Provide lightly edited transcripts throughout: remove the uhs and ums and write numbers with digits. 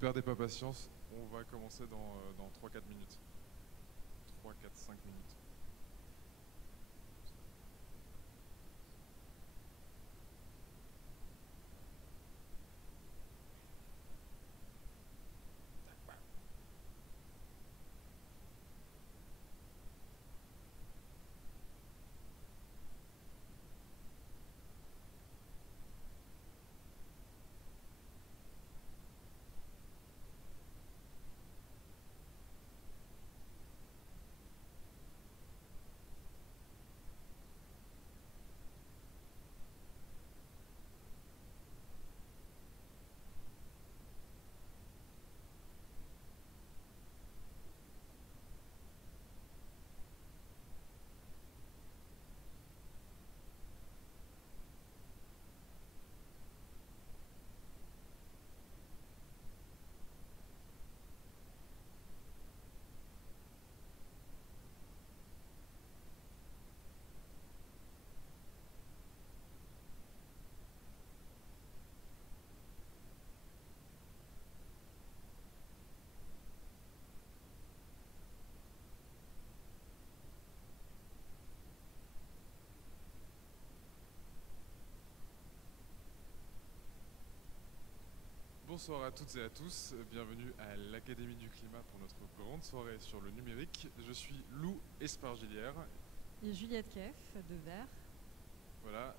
perdez pas patience, on va commencer dans 3-4 minutes. 3-4-5 minutes. Bonsoir à toutes et à tous, bienvenue à l'Académie du Climat pour notre grande soirée sur le numérique. Je suis Lou Espargilière. Et Juliette Keff de Vert. Voilà,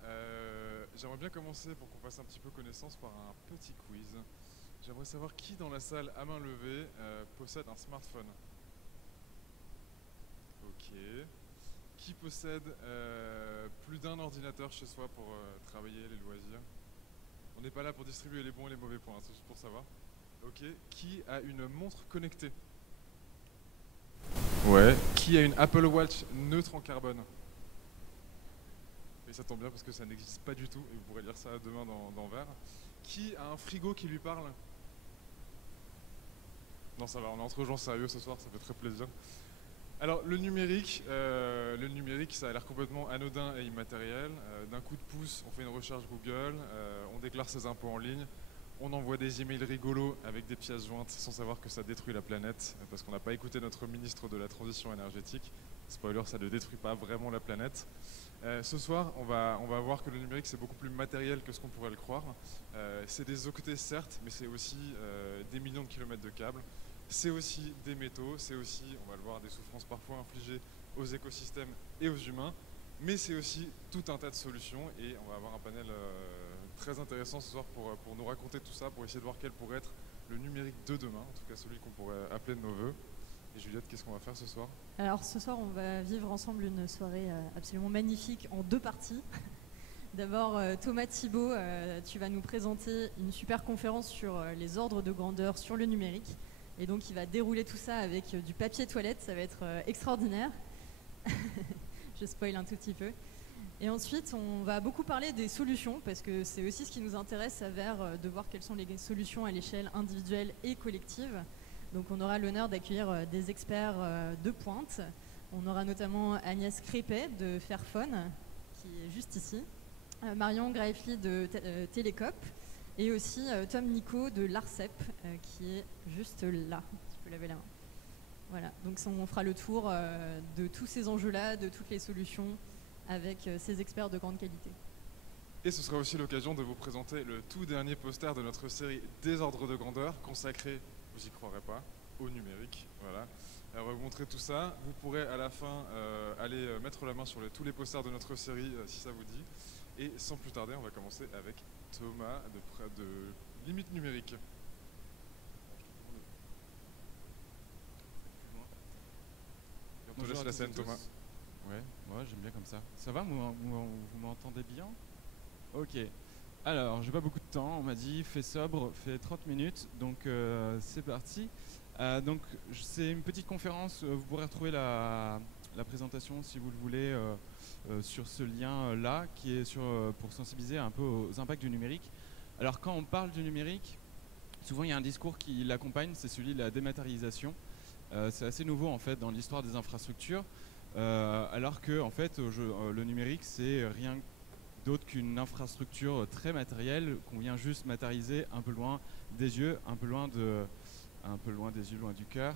j'aimerais bien commencer pour qu'on fasse un petit peu connaissance par un petit quiz. J'aimerais savoir qui dans la salle à main levée possède un smartphone. Ok. Qui possède plus d'un ordinateur chez soi pour travailler les loisirs? On n'est pas là pour distribuer les bons et les mauvais points, c'est juste pour savoir. Ok. Qui a une montre connectée? Ouais. Qui a une Apple Watch neutre en carbone? Et ça tombe bien parce que ça n'existe pas du tout et vous pourrez lire ça demain dans Vert. Qui a un frigo qui lui parle? Non, ça va, on est entre gens sérieux ce soir, ça fait très plaisir. Alors, le numérique, ça a l'air complètement anodin et immatériel. D'un coup de pouce, on fait une recherche Google, on déclare ses impôts en ligne, on envoie des emails rigolos avec des pièces jointes sans savoir que ça détruit la planète, parce qu'on n'a pas écouté notre ministre de la Transition énergétique. Spoiler, ça ne détruit pas vraiment la planète. Ce soir, on va voir que le numérique, c'est beaucoup plus matériel que ce qu'on pourrait le croire. C'est des octets, certes, mais c'est aussi des millions de kilomètres de câbles. C'est aussi des métaux, c'est aussi, on va le voir, des souffrances parfois infligées aux écosystèmes et aux humains, mais c'est aussi tout un tas de solutions et on va avoir un panel très intéressant ce soir pour nous raconter tout ça, pour essayer de voir quel pourrait être le numérique de demain, en tout cas celui qu'on pourrait appeler de nos voeux. Et Juliette, qu'est-ce qu'on va faire ce soir? Alors ce soir, on va vivre ensemble une soirée absolument magnifique en deux parties. D'abord, Thomas Thibault, tu vas nous présenter une super conférence sur les ordres de grandeur sur le numérique. Et donc, il va dérouler tout ça avec du papier toilette. Ça va être extraordinaire. Je spoil un tout petit peu. Et ensuite, on va beaucoup parler des solutions, parce que c'est aussi ce qui nous intéresse à Vert, de voir quelles sont les solutions à l'échelle individuelle et collective. Donc, on aura l'honneur d'accueillir des experts de pointe. On aura notamment Agnès Crépet de Fairphone, qui est juste ici. Marion Graefly de Télécop. Et aussi Tom Nico de l'ARCEP, qui est juste là. Tu peux laver la main. Voilà, donc on fera le tour de tous ces enjeux-là, de toutes les solutions, avec ces experts de grande qualité. Et ce sera aussi l'occasion de vous présenter le tout dernier poster de notre série Des ordres de grandeur, consacré, vous y croirez pas, au numérique. Voilà. Alors, on va vous montrer tout ça. Vous pourrez à la fin aller mettre la main sur tous les posters de notre série, si ça vous dit. Et sans plus tarder, on va commencer avec Thomas de Limite Numérique. On te laisse la scène, Thomas. Ouais, moi j'aime bien comme ça. Ça va, vous m'entendez bien? Ok. Alors, j'ai pas beaucoup de temps. On m'a dit fais sobre, fais 30 minutes. Donc c'est parti. Donc c'est une petite conférence. Vous pourrez retrouver la présentation si vous le voulez sur ce lien là qui est pour sensibiliser un peu aux impacts du numérique. Alors quand on parle du numérique, souvent il y a un discours qui l'accompagne, c'est celui de la dématérialisation. C'est assez nouveau en fait dans l'histoire des infrastructures, alors que en fait le numérique c'est rien d'autre qu'une infrastructure très matérielle qu'on vient juste matérialiser un peu loin des yeux, un peu loin des yeux, loin du cœur.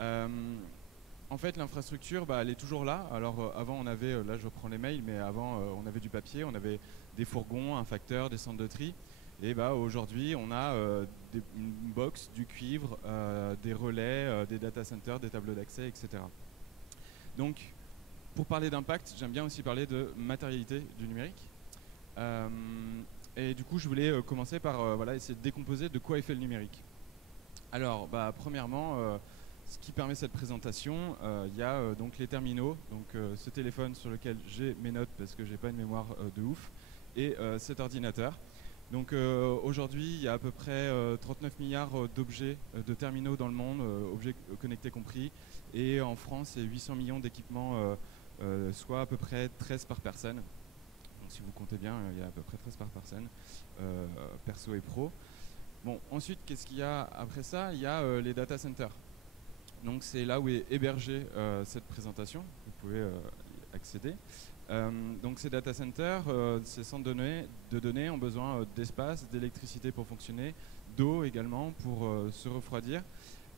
En fait, l'infrastructure, elle est toujours là. Alors avant, on avait, là je reprends les mails, mais avant, on avait du papier, on avait des fourgons, un facteur, des centres de tri. Et aujourd'hui, on a une box, du cuivre, des relais, des data centers, des tableaux d'accès, etc. Donc, pour parler d'impact, j'aime bien aussi parler de matérialité du numérique. Et du coup, je voulais commencer par essayer de décomposer de quoi est fait le numérique. Alors, premièrement, ce qui permet cette présentation, il y a donc les terminaux, donc ce téléphone sur lequel j'ai mes notes parce que j'ai pas une mémoire de ouf, et cet ordinateur. Donc aujourd'hui, il y a à peu près 39 milliards d'objets, de terminaux dans le monde, objets connectés compris, et en France, il y a 800 millions d'équipements, soit à peu près 13 par personne. Donc si vous comptez bien, il y a à peu près 13 par personne, perso et pro. Bon, ensuite, qu'est-ce qu'il y a après ça? Il y a les data centers. Donc c'est là où est hébergée cette présentation, vous pouvez y accéder. Donc ces data centers, ces centres de données ont besoin d'espace, d'électricité pour fonctionner, d'eau également pour se refroidir.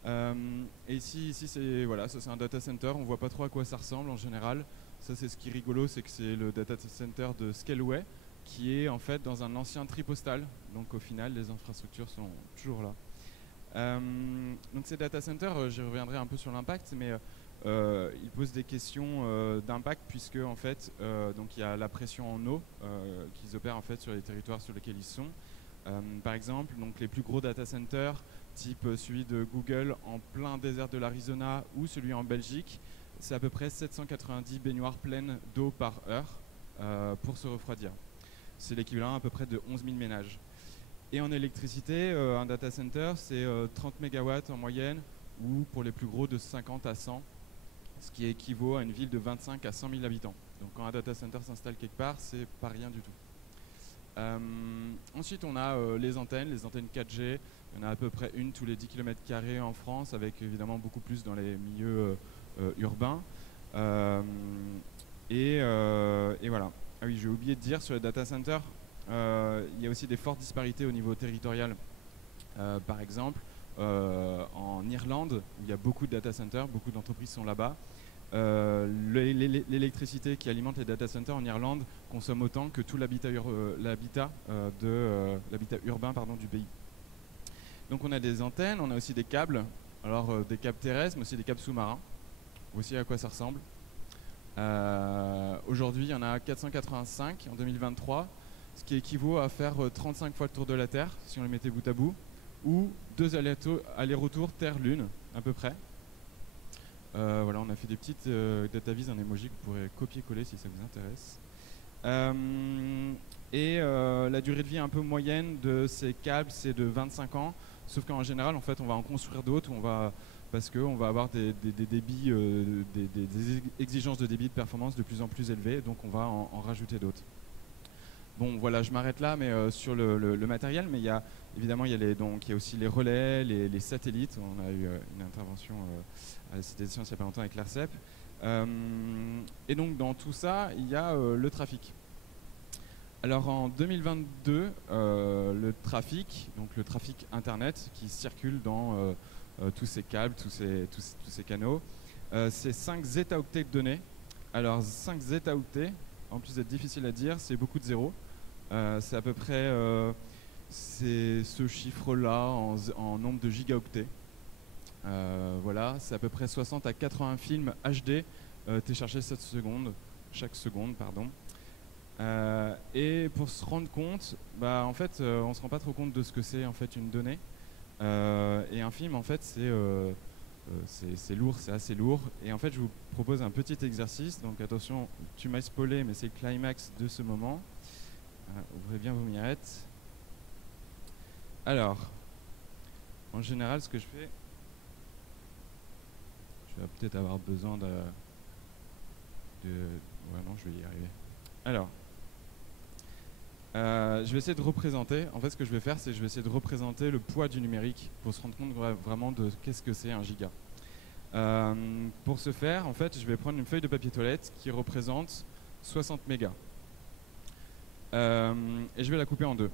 Et ici c'est ça c'est un data center, on ne voit pas trop à quoi ça ressemble en général. Ça c'est ce qui est rigolo, c'est que c'est le data center de Scaleway qui est en fait dans un ancien tripostal. Donc au final les infrastructures sont toujours là. Donc ces data centers, j'y reviendrai un peu sur l'impact, mais ils posent des questions d'impact puisque en fait donc il y a la pression en eau qu'ils opèrent en fait sur les territoires sur lesquels ils sont. Par exemple, donc les plus gros data centers type celui de Google en plein désert de l'Arizona ou celui en Belgique, c'est à peu près 790 baignoires pleines d'eau par heure pour se refroidir. C'est l'équivalent à peu près de 11 000 ménages. Et en électricité, un data center, c'est 30 MW en moyenne, ou pour les plus gros de 50 à 100, ce qui équivaut à une ville de 25 à 100 000 habitants. Donc quand un data center s'installe quelque part, c'est pas rien du tout. Ensuite, on a les antennes 4G. Il y en a à peu près une tous les 10 km² en France, avec évidemment beaucoup plus dans les milieux urbains. Et voilà. Ah oui, j'ai oublié de dire sur les data centers, il y a aussi des fortes disparités au niveau territorial. Par exemple, en Irlande, où il y a beaucoup de data centers, beaucoup d'entreprises sont là-bas. L'électricité qui alimente les data centers en Irlande consomme autant que tout l'habitat urbain du pays. Donc on a des antennes, on a aussi des câbles, alors des câbles terrestres, mais aussi des câbles sous-marins. Voici à quoi ça ressemble. Aujourd'hui, il y en a 485 en 2023, ce qui équivaut à faire 35 fois le tour de la Terre, si on les mettait bout à bout, ou 2 allers-retours Terre-Lune, à peu près. Voilà, on a fait des petites data viz en emoji que vous pourrez copier-coller si ça vous intéresse. La durée de vie un peu moyenne de ces câbles, c'est de 25 ans, sauf qu'en général, en fait, on va en construire d'autres, parce qu'on va avoir des débits, des exigences de débit de performance de plus en plus élevées, donc on va en rajouter d'autres. Bon, voilà, je m'arrête là, mais sur le matériel, mais évidemment, il y a aussi les relais, les satellites. On a eu une intervention à la Cité des Sciences il n'y a pas longtemps avec l'ARCEP. Et donc, dans tout ça, il y a le trafic. Alors, en 2022, le trafic Internet qui circule dans tous ces câbles, tous ces canaux, c'est 5 zeta-octets de données. Alors, 5 zeta-octets, en plus d'être difficile à dire, c'est beaucoup de zéros. C'est à peu près c'est ce chiffre-là en nombre de gigaoctets. Voilà, c'est à peu près 60 à 80 films HD téléchargés chaque seconde. Et pour se rendre compte, en fait, on ne se rend pas trop compte de ce que c'est en fait une donnée. Et un film, en fait, c'est lourd, c'est assez lourd. Et en fait, je vous propose un petit exercice. Donc attention, tu m'as spoilé, mais c'est le climax de ce moment. Ouvrez bien vos mirettes. Alors, en général, ce que je fais, je vais peut-être avoir besoin de... Ouais, non, je vais y arriver. Alors, je vais essayer de représenter. En fait, ce que je vais faire, c'est que je vais essayer de représenter le poids du numérique pour se rendre compte vraiment de qu'est-ce que c'est un giga. Pour ce faire, en fait, je vais prendre une feuille de papier toilette qui représente 60 mégas. Et je vais la couper en deux.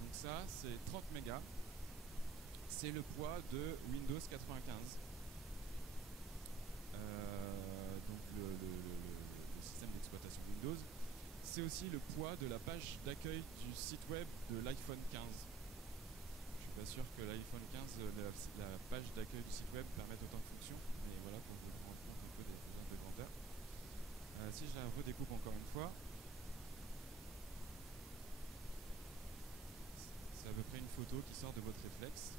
Donc ça, c'est 30 mégas. C'est le poids de Windows 95. Donc le système d'exploitation Windows. C'est aussi le poids de la page d'accueil du site web de l'iPhone 15. Je suis pas sûr que l'iPhone 15, la page d'accueil du site web permette autant de fonctions, mais voilà, pour vous rendre compte un peu des ordres de grandeur. Si je la redécoupe encore une fois, c'est à peu près une photo qui sort de votre réflexe.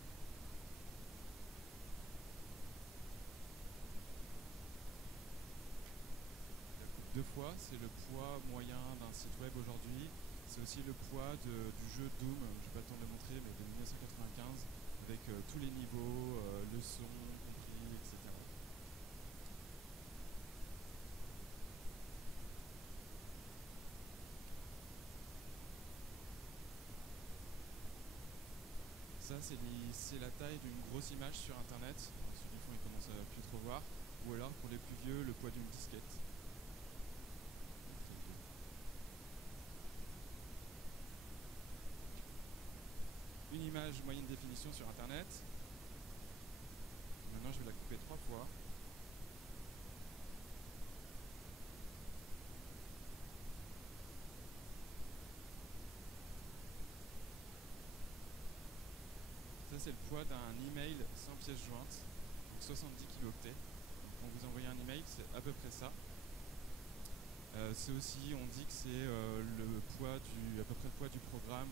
Deux fois, c'est le poids moyen d'un site web aujourd'hui. C'est aussi le poids du jeu Doom, je n'ai pas le temps de le montrer, mais de 1995, avec tous les niveaux, le son compris, etc. Ça, c'est la taille d'une grosse image sur Internet. Ceux qui font, ils commencent à plus trop voir. Ou alors, pour les plus vieux, le poids d'une disquette. Une image moyenne définition sur Internet. Maintenant, je vais la couper 3 fois. Ça, c'est le poids d'un email sans pièce jointe, donc 70 kilooctets. Donc, quand vous envoyez un email, c'est à peu près ça. C'est aussi, on dit que c'est à peu près le poids du programme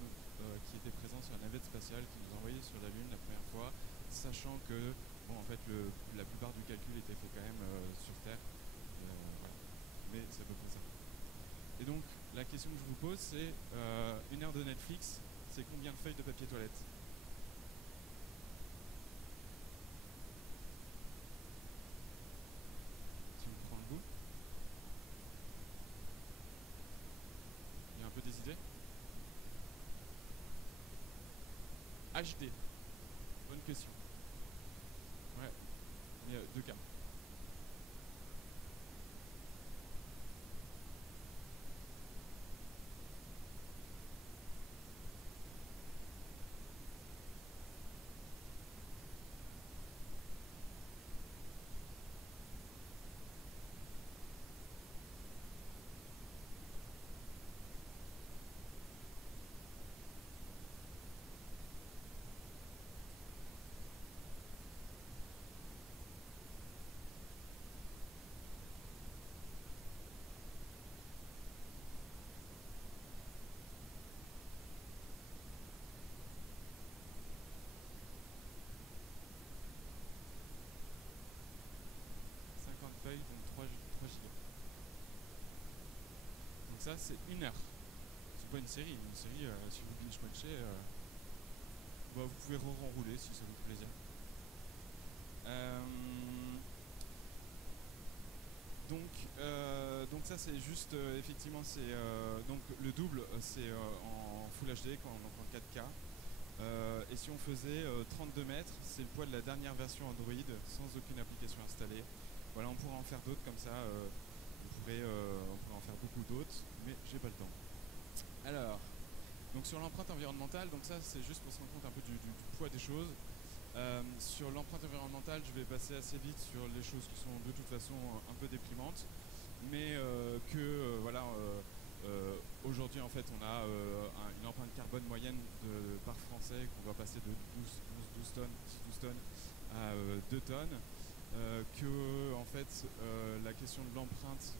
qui était présent sur la navette spatiale qui nous envoyait sur la Lune la première fois, sachant que, bon, en fait, la plupart du calcul était fait quand même sur Terre. Voilà. Mais c'est à peu près ça. Et donc, la question que je vous pose, c'est une heure de Netflix, c'est combien de feuilles de papier toilette? Si on prend le bout. Il y a un peu des idées? HD. Bonne question. Ouais. Il y a deux cas. Feuilles, donc 3 gigas. Donc ça, c'est une heure. C'est pas une série. Une série, si vous binge-watchez, vous pouvez renrouler si ça vous fait plaisir. Donc ça, c'est juste, effectivement, c'est donc le double, c'est en Full HD, donc en 4K. Et si on faisait 32 mètres, c'est le poids de la dernière version Android, sans aucune application installée. Voilà, on pourrait en faire d'autres comme ça. On pourrait en faire beaucoup d'autres, mais j'ai pas le temps. Alors, donc sur l'empreinte environnementale, donc ça c'est juste pour se rendre compte un peu du poids des choses. Sur l'empreinte environnementale, je vais passer assez vite sur les choses qui sont de toute façon un peu déprimantes, mais voilà. Aujourd'hui, en fait, on a une empreinte carbone moyenne par Français qu'on doit passer de 12 tonnes, 10-12 tonnes à 2 tonnes. Que en fait, la question de l'empreinte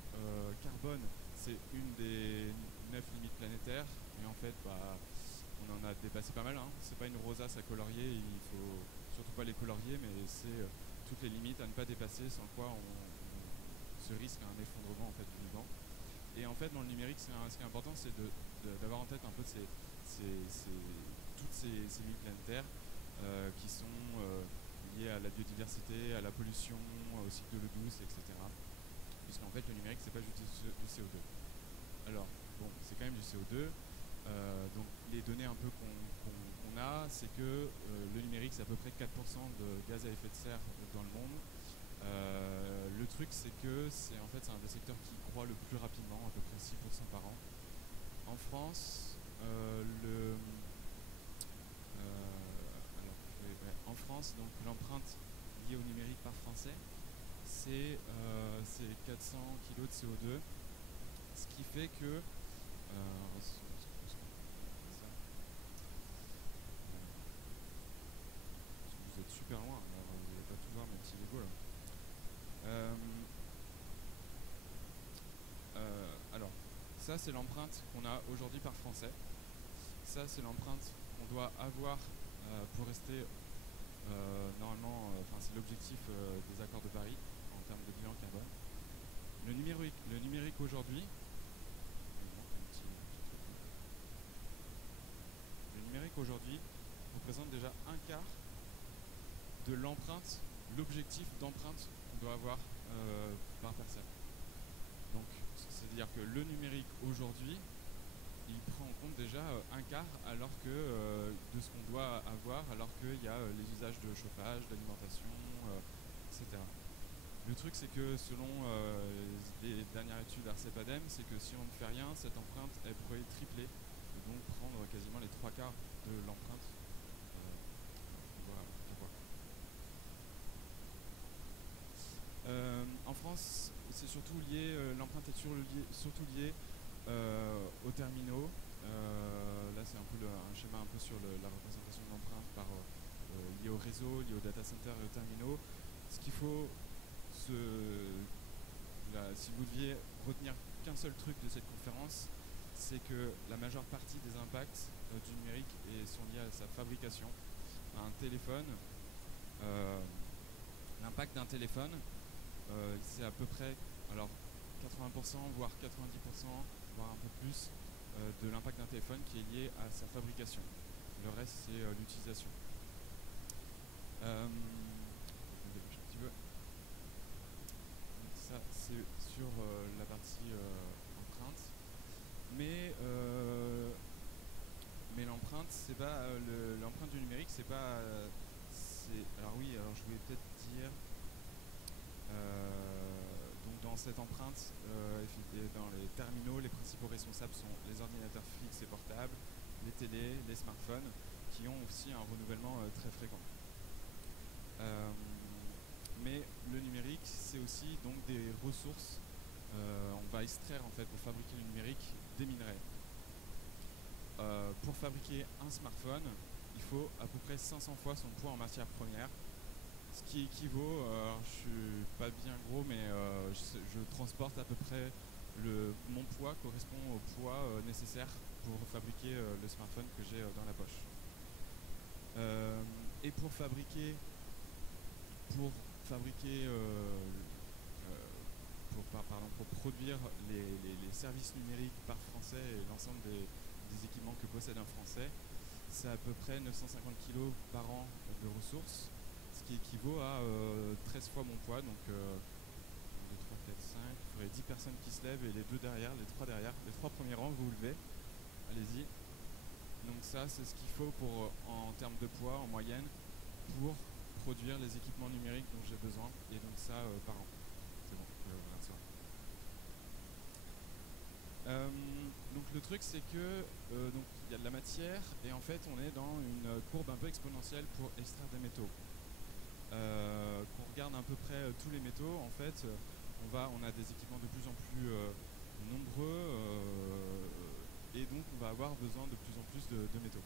carbone, c'est une des 9 limites planétaires. Et en fait, on en a dépassé pas mal. Hein. C'est pas une rosace à colorier, il faut surtout pas les colorier, mais c'est toutes les limites à ne pas dépasser, sans quoi on se risque à un effondrement en fait, du vivant. Et en fait, dans le numérique, ce qui est important, c'est d'avoir en tête un peu toutes ces limites planétaires qui sont liées à la biodiversité, à la pollution, au cycle de l'eau douce, etc. Puisqu'en fait, le numérique, c'est pas juste du CO2. Alors, bon, c'est quand même du CO2. Donc, les données un peu qu'on a, c'est que le numérique, c'est à peu près 4% de gaz à effet de serre dans le monde. Le truc, c'est que c'est en fait c'est un des secteurs qui croît le plus rapidement, à peu près 6% par an. En France, en France, donc l'empreinte liée au numérique par Français, c'est 400 kg de CO2, ce qui fait que vous êtes super loin, alors vous n'allez pas tout voir mes petits Lego là. Alors, ça c'est l'empreinte qu'on a aujourd'hui par Français. Ça c'est l'empreinte qu'on doit avoir pour rester normalement, c'est l'objectif des accords de Paris en termes de bilan carbone. Le numérique aujourd'hui, représente déjà un quart de l'empreinte, l'objectif d'empreinte qu'on doit avoir par personne. Donc, c'est-à-dire que le numérique aujourd'hui, il prend en compte déjà un quart alors que de ce qu'on doit avoir, alors qu'il y a les usages de chauffage, d'alimentation, etc. Le truc, c'est que selon les dernières études ARCEP-ADEME, c'est que si on ne fait rien, cette empreinte, elle pourrait tripler et donc prendre quasiment les 3/4 de l'empreinte qu'on doit avoir. En France, c'est surtout lié, l'empreinte est surtout liée aux terminaux. Là, c'est un peu un schéma un peu sur la représentation de l'empreinte liée au réseau, liée aux data centers et aux terminaux. Ce qu'il faut, si vous deviez retenir qu'un seul truc de cette conférence, c'est que la majeure partie des impacts du numérique sont liés à sa fabrication. Un téléphone, l'impact d'un téléphone, c'est à peu près 80%, voire 90%, voire un peu plus de l'impact d'un téléphone qui est lié à sa fabrication. Le reste, c'est l'utilisation. Ça, c'est sur la partie empreinte. Mais l'empreinte, c'est pas l'empreinte du numérique, c'est pas. Alors oui, alors je voulais peut-être dire. Donc dans cette empreinte, dans les terminaux, les principaux responsables sont les ordinateurs fixes et portables, les télés, les smartphones, qui ont aussi un renouvellement très fréquent. Mais le numérique, c'est aussi donc des ressources. On va extraire en fait pour fabriquer le numérique des minerais. Pour fabriquer un smartphone, il faut à peu près 500 fois son poids en matière première. Ce qui équivaut, je suis pas bien gros, mais je transporte à peu près mon poids correspond au poids nécessaire pour fabriquer le smartphone que j'ai dans la poche. Et pour produire les services numériques par Français et l'ensemble des équipements que possède un Français, c'est à peu près 950 kg par an de ressources, ce qui équivaut à 13 fois mon poids, donc 1, 2, 3, 4, 5, il faudrait 10 personnes qui se lèvent et les 2 derrière, les 3 derrière, les 3 premiers rangs, vous levez, allez-y. Donc ça, c'est ce qu'il faut en termes de poids, en moyenne, pour produire les équipements numériques dont j'ai besoin, et donc ça par an. C'est bon, je vais ouvrir ça. Donc le truc, c'est que donc il y a de la matière, et en fait, on est dans une courbe un peu exponentielle pour extraire des métaux. Qu'on regarde à peu près tous les métaux, en fait, on a des équipements de plus en plus nombreux, et donc on va avoir besoin de plus en plus de métaux.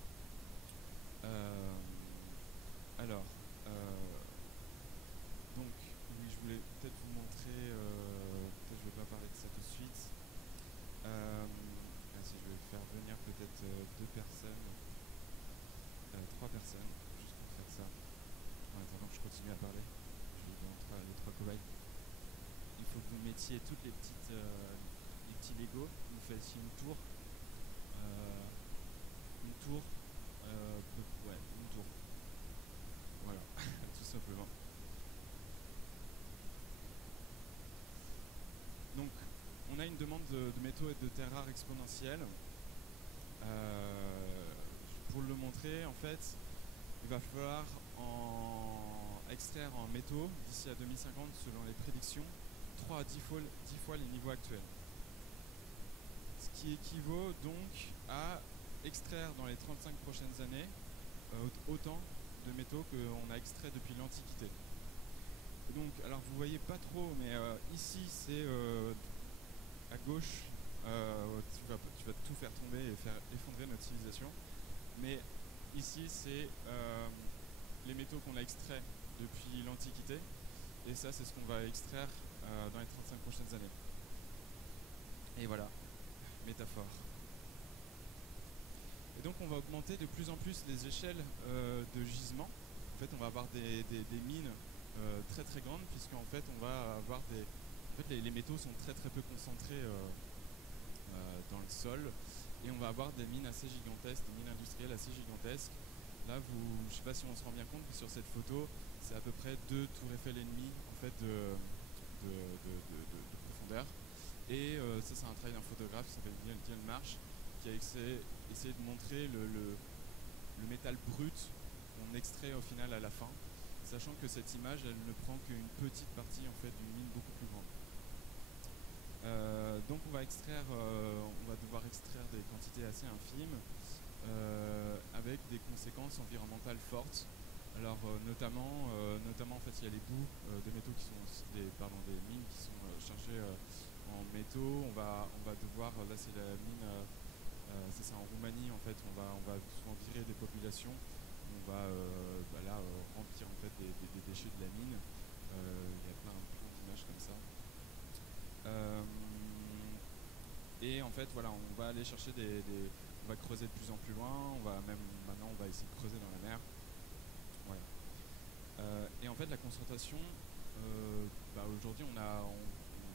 Donc, oui, je voulais peut-être vous montrer, peut-être je ne vais pas parler de ça tout de suite. Si je vais faire venir peut-être 2 personnes, 3 personnes, juste pour faire ça. En attendant que je continue à parler, je vais vous montrer les 3 cobayes. Il faut que vous mettiez toutes les petits Lego, vous fassiez une tour. Une tour. Voilà, tout simplement. Donc, on a une demande de métaux et de terres rares exponentielle. Pour le montrer, en fait, il va falloir extraire en métaux d'ici à 2050, selon les prédictions, 3 à 10 fois les niveaux actuels. Ce qui équivaut donc à extraire dans les 35 prochaines années autant de métaux qu'on a extraits depuis l'Antiquité. Donc, alors vous voyez pas trop, mais ici c'est à gauche, tu vas tout faire tomber et faire effondrer notre civilisation. Mais ici c'est les métaux qu'on a extraits depuis l'Antiquité, et ça c'est ce qu'on va extraire dans les 35 prochaines années. Et voilà, métaphore. Et donc on va augmenter de plus en plus les échelles de gisement. En fait, on va avoir des mines très très grandes, puisqu'en fait on va avoir les métaux sont très très peu concentrés dans le sol, et on va avoir des mines assez gigantesques, des mines industrielles assez gigantesques. Là, je ne sais pas si on se rend bien compte que sur cette photo, c'est à peu près 2 tours Eiffel et demi en fait de profondeur. Et ça, c'est un travail d'un photographe qui s'appelle Diane Marsh, qui a essayé de montrer le métal brut qu'on extrait au final à la fin, sachant que cette image, elle ne prend qu'une petite partie en fait d'une mine beaucoup plus grande. Donc on va devoir extraire des quantités assez infimes, avec des conséquences environnementales fortes. Alors notamment en fait il y a les bouts de métaux qui sont des mines qui sont chargées en métaux. On va devoir, là c'est la mine, c'est en Roumanie en fait, on va souvent virer des populations. On va remplir en fait des déchets de la mine. Il y a plein d'images comme ça. Et en fait voilà, on va aller chercher on va creuser de plus en plus loin. Maintenant on va essayer de creuser dans la mer. Voilà. Et en fait la concentration, aujourd'hui on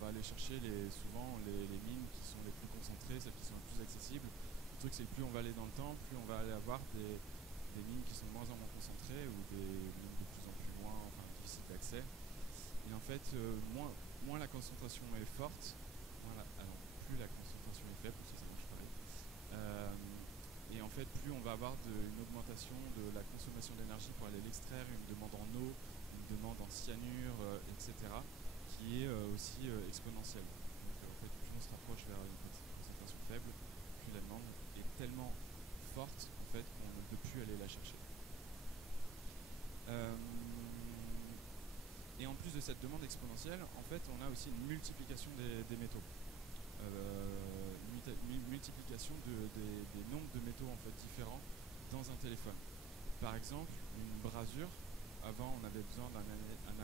va aller chercher souvent les mines qui sont les plus concentrées, celles qui sont les plus accessibles. Le truc c'est que plus on va aller dans le temps, plus on va aller avoir des mines qui sont de moins en moins concentrées, ou des mines de plus en plus loin, enfin difficiles d'accès. Et en fait, moins la concentration est forte, plus la concentration est faible, parce que ça marche pareil. Et en fait, plus on va avoir une augmentation de la consommation d'énergie pour aller l'extraire, une demande en eau, une demande en cyanure, etc., qui est aussi exponentielle. Donc en fait, plus on se rapproche vers une concentration faible, plus la demande est tellement forte en fait qu'on ne peut plus aller la chercher. Et en plus de cette demande exponentielle, en fait, on a aussi une multiplication des métaux. Une multiplication des nombres de métaux en fait différents dans un téléphone. Par exemple, une brasure, avant on avait besoin d'un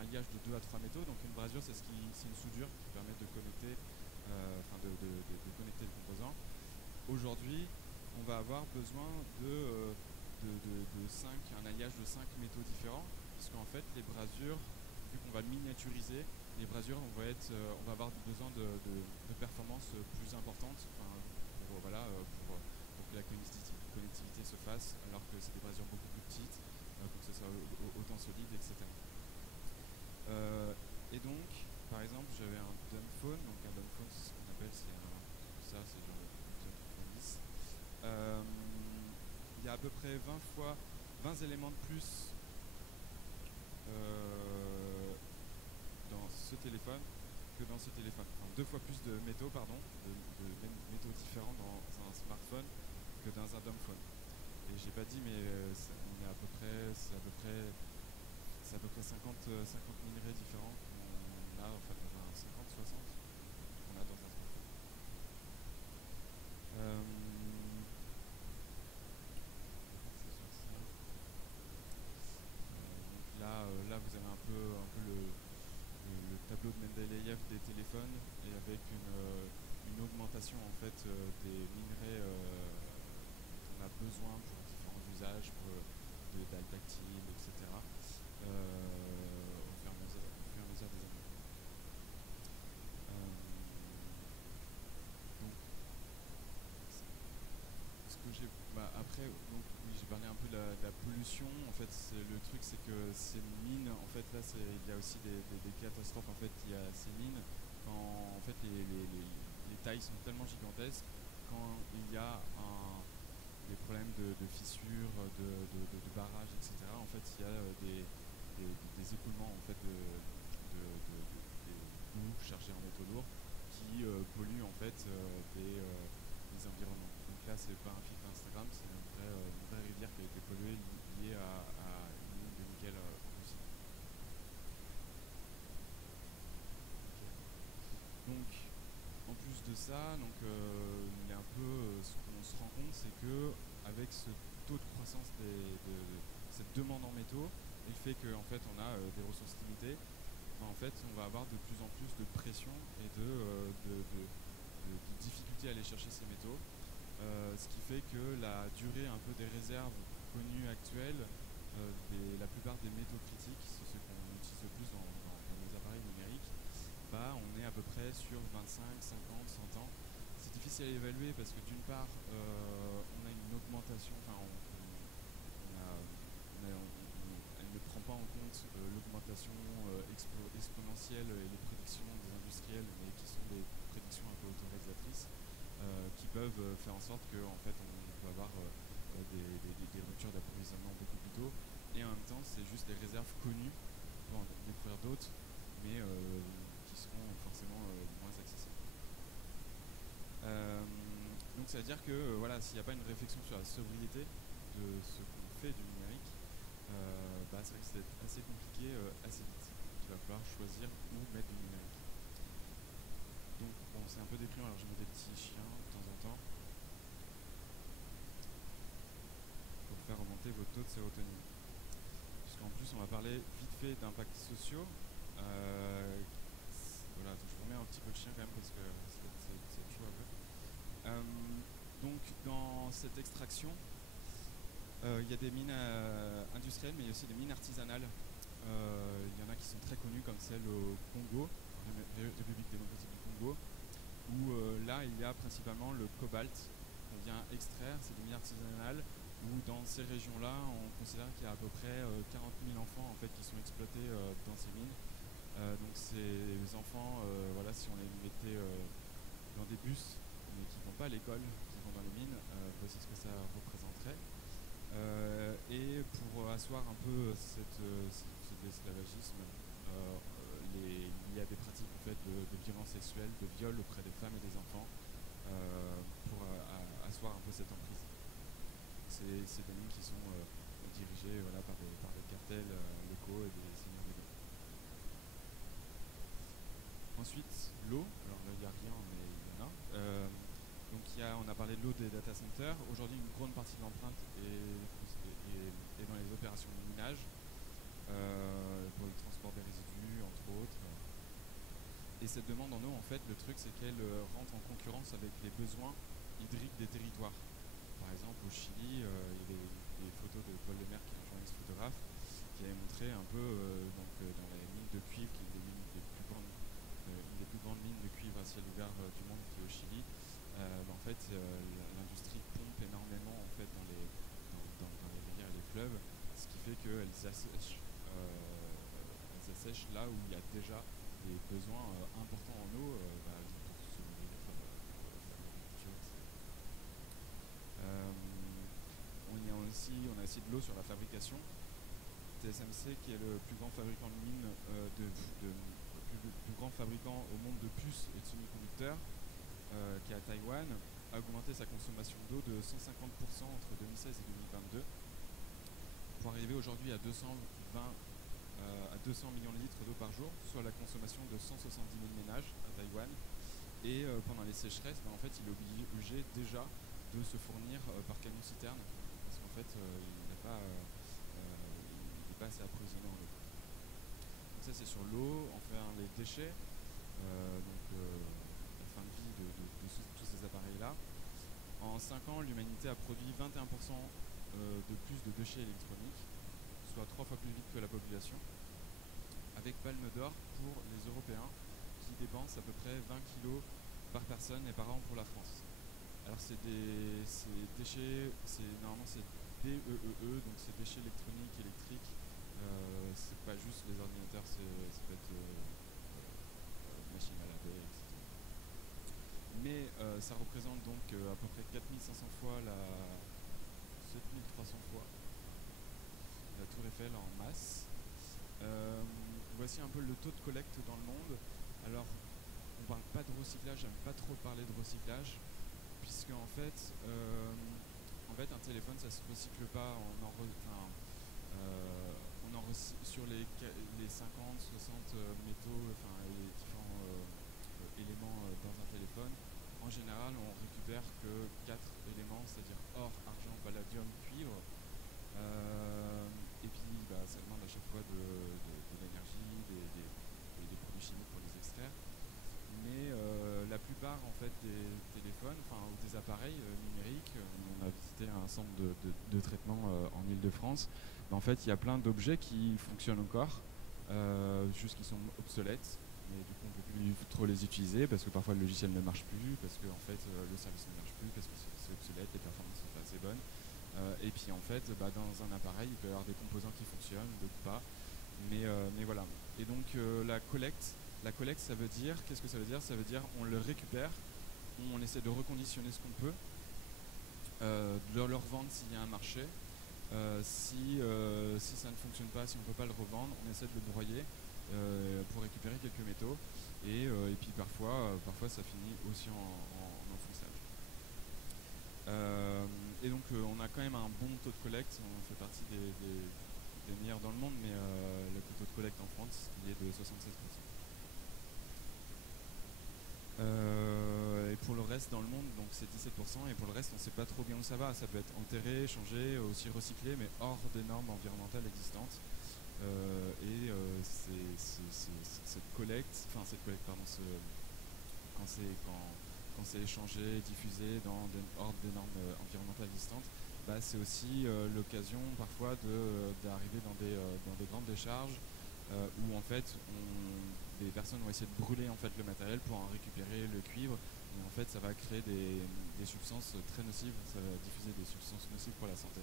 alliage de 2 à 3 métaux. Donc une brasure, c'est une soudure qui permet de connecter, connecter les composants. Aujourd'hui, on va avoir besoin un alliage de 5 métaux différents, puisqu'en fait les brasures, vu qu'on va miniaturiser, les brasures, on va avoir besoin de performances plus importantes, pour que la connectivité se fasse, alors que c'est des brasures beaucoup plus petites, pour que ce soit autant solide, etc. Et donc, par exemple, j'avais un dumb phone. Donc un dumb phone, c'est ce qu'on appelle, c'est genre le 90. Il y a à peu près 20 éléments de plus dans ce téléphone que dans ce téléphone. Enfin, 2 fois plus de métaux, de métaux différents dans un smartphone que dans un dumb phone. Et j'ai pas dit, mais c'est à peu près 50 minerais différents qu'on a, enfin 50-60 qu'on a dans un smartphone. Donc là, vous avez un peu le tableau de Mendeleïev des téléphones, et avec une augmentation en fait des minerais dont on a besoin pour différents usages, pour des dalles tactiles, etc. Au fur et à mesure des années. Donc, ce que après, donc, oui, j'ai parlé un peu de la pollution. En fait, le truc, c'est que ces mines, en fait, là, il y a aussi des catastrophes. En fait, il y a ces mines quand, en fait, les tailles sont tellement gigantesques, quand il y a des problèmes de fissures, de barrages, etc. En fait, il y a des écoulements en fait des boues chargées en métaux lourds qui polluent en fait des environnements. Donc là, c'est pas un filtre Instagram, c'est une vraie rivière qui a été polluée liée à une mine de nickel en Russie. Donc, en plus de ça, il y a un peu, ce qu'on se rend compte, c'est que avec ce taux de croissance de cette demande en métaux, et le fait qu'en fait on a des ressources limitées, en fait on va avoir de plus en plus de pression et de difficulté à aller chercher ces métaux, ce qui fait que la durée un peu des réserves connues actuelles, la plupart des métaux critiques, c'est ce qu'on utilise le plus dans nos appareils numériques, on est à peu près sur 25, 50, 100 ans. C'est difficile à évaluer parce que d'une part, on a une augmentation, elle ne prend pas en compte l'augmentation exponentielle et les prédictions des industriels, mais qui sont des prédictions un peu autorisatrices, qui peuvent faire en sorte qu'en fait on peut avoir des ruptures d'approvisionnement beaucoup plus tôt. Et en même temps, c'est juste des réserves connues pour en découvrir d'autres, mais qui seront forcément moins accessibles. Donc ça veut dire que voilà, s'il n'y a pas une réflexion sur la sobriété de ce qu'on fait du numérique, c'est vrai que c'est assez compliqué assez vite. Il va falloir choisir où mettre du numérique. Donc bon, c'est un peu déprimant, alors je mets des petits chiens de temps en temps pour faire remonter vos taux de sérotonine. Puisqu'en plus on va parler vite fait d'impacts sociaux. Voilà, je vous remets un petit peu le chien quand même parce que c'est chaud un peu. Donc dans cette extraction, il y a des mines industrielles, mais il y a aussi des mines artisanales. Il y en a qui sont très connues, comme celle au Congo, République démocratique du Congo, où là il y a principalement le cobalt qu'on vient extraire. C'est des mines artisanales où dans ces régions-là, on considère qu'il y a à peu près 40 000 enfants en fait, qui sont exploités dans ces mines. Donc ces enfants, voilà, si on les mettait dans des bus, mais qui ne vont pas à l'école, qui vont dans les mines, voici ce que ça représenterait. Et pour asseoir un peu cet esclavagisme, il y a des pratiques en fait, de violence sexuelle, de viol auprès des femmes et des enfants, pour asseoir un peu cette emprise. C'est des mines qui sont dirigées voilà, par des cartels locaux et des seigneurs légaux. Ensuite, l'eau. Alors là, il n'y a rien, mais il y en a. Donc on a parlé de l'eau des data centers. Aujourd'hui, une grande partie de l'empreinte est dans les opérations de minage, pour le transport des résidus, entre autres. Et cette demande en eau, en fait, le truc, c'est qu'elle rentre en concurrence avec les besoins hydriques des territoires. Par exemple, au Chili, il y a des photos de Paul Lemaire, qui est un journaliste photographe, qui avait montré un peu dans les mines de cuivre, qui est une des plus grandes mines de cuivre à ciel ouvert du monde, qui est au Chili. En fait, l'industrie pompe énormément en fait, dans les rivières et les fleuves, ce qui fait qu'elles assèchent là où il y a déjà des besoins importants en eau pour se nourrir, faire l'agriculture, etc. On a aussi de l'eau sur la fabrication. TSMC, qui est le plus grand fabricant de mines, plus grand fabricant au monde de puces et de semi-conducteurs, qui est à Taïwan, a augmenté sa consommation d'eau de 150% entre 2016 et 2022, pour arriver aujourd'hui à 200 millions de litres d'eau par jour, soit la consommation de 170 000 ménages à Taïwan. Et pendant les sécheresses, en fait, il est obligé déjà de se fournir par camion-citerne, parce qu'en fait, il n'est pas assez approvisionné en eau. Donc ça, c'est sur l'eau. Enfin, les déchets, la fin de vie de tous ces appareils-là. En 5 ans, l'humanité a produit 21% de plus de déchets électroniques, soit 3 fois plus vite que la population, avec palme d'or pour les Européens, qui dépensent à peu près 20 kg par personne et par an pour la France. Alors c'est déchets, normalement c'est DEEE, donc c'est déchets électroniques, électriques, c'est pas juste les ordinateurs, ça peut être machines à laver, etc. Mais ça représente donc à peu près 4500 fois 7300 fois la tour Eiffel en masse. Voici un peu le taux de collecte dans le monde. Alors, on ne parle pas de recyclage, j'aime pas trop parler de recyclage, puisque en fait, un téléphone, ça se recycle pas sur les 50, 60 métaux, les différents éléments dans un téléphone. En général, on récupère que 4 éléments, c'est-à-dire or, argent, palladium, cuivre. Et puis, ça demande à chaque fois de l'énergie, des produits chimiques pour les extraire. Mais la plupart en fait des téléphones, ou des appareils numériques, on a visité un centre de traitement en Île-de-France. En fait, il y a plein d'objets qui fonctionnent encore, juste qu'ils sont obsolètes. Mais du coup, on ne peut plus trop les utiliser parce que parfois le logiciel ne marche plus, parce que en fait, le service ne marche plus, parce que c'est obsolète, les performances ne sont pas assez bonnes. Et puis en fait, dans un appareil, il peut y avoir des composants qui fonctionnent, d'autres pas. Mais voilà. Et donc la collecte, ça veut dire, qu'est-ce que ça veut dire? Ça veut dire on le récupère, on essaie de reconditionner ce qu'on peut, de le revendre s'il y a un marché. Si ça ne fonctionne pas, si on ne peut pas le revendre, on essaie de le broyer pour récupérer quelques métaux. Et puis parfois ça finit aussi en enfouissage. Et donc on a quand même un bon taux de collecte, on fait partie des meilleurs dans le monde, mais le taux de collecte en France, il est de 76%. Et pour le reste dans le monde, donc c'est 17%, et pour le reste on ne sait pas trop bien où ça va. Ça peut être enterré, changé, aussi recyclé, mais hors des normes environnementales existantes. Cette collecte, quand c'est échangé, diffusé hors des normes environnementales existantes, c'est aussi l'occasion parfois d'arriver dans des grandes décharges où en fait des personnes vont essayer de brûler en fait le matériel pour en récupérer le cuivre, et en fait ça va créer des substances très nocives, ça va diffuser des substances nocives pour la santé.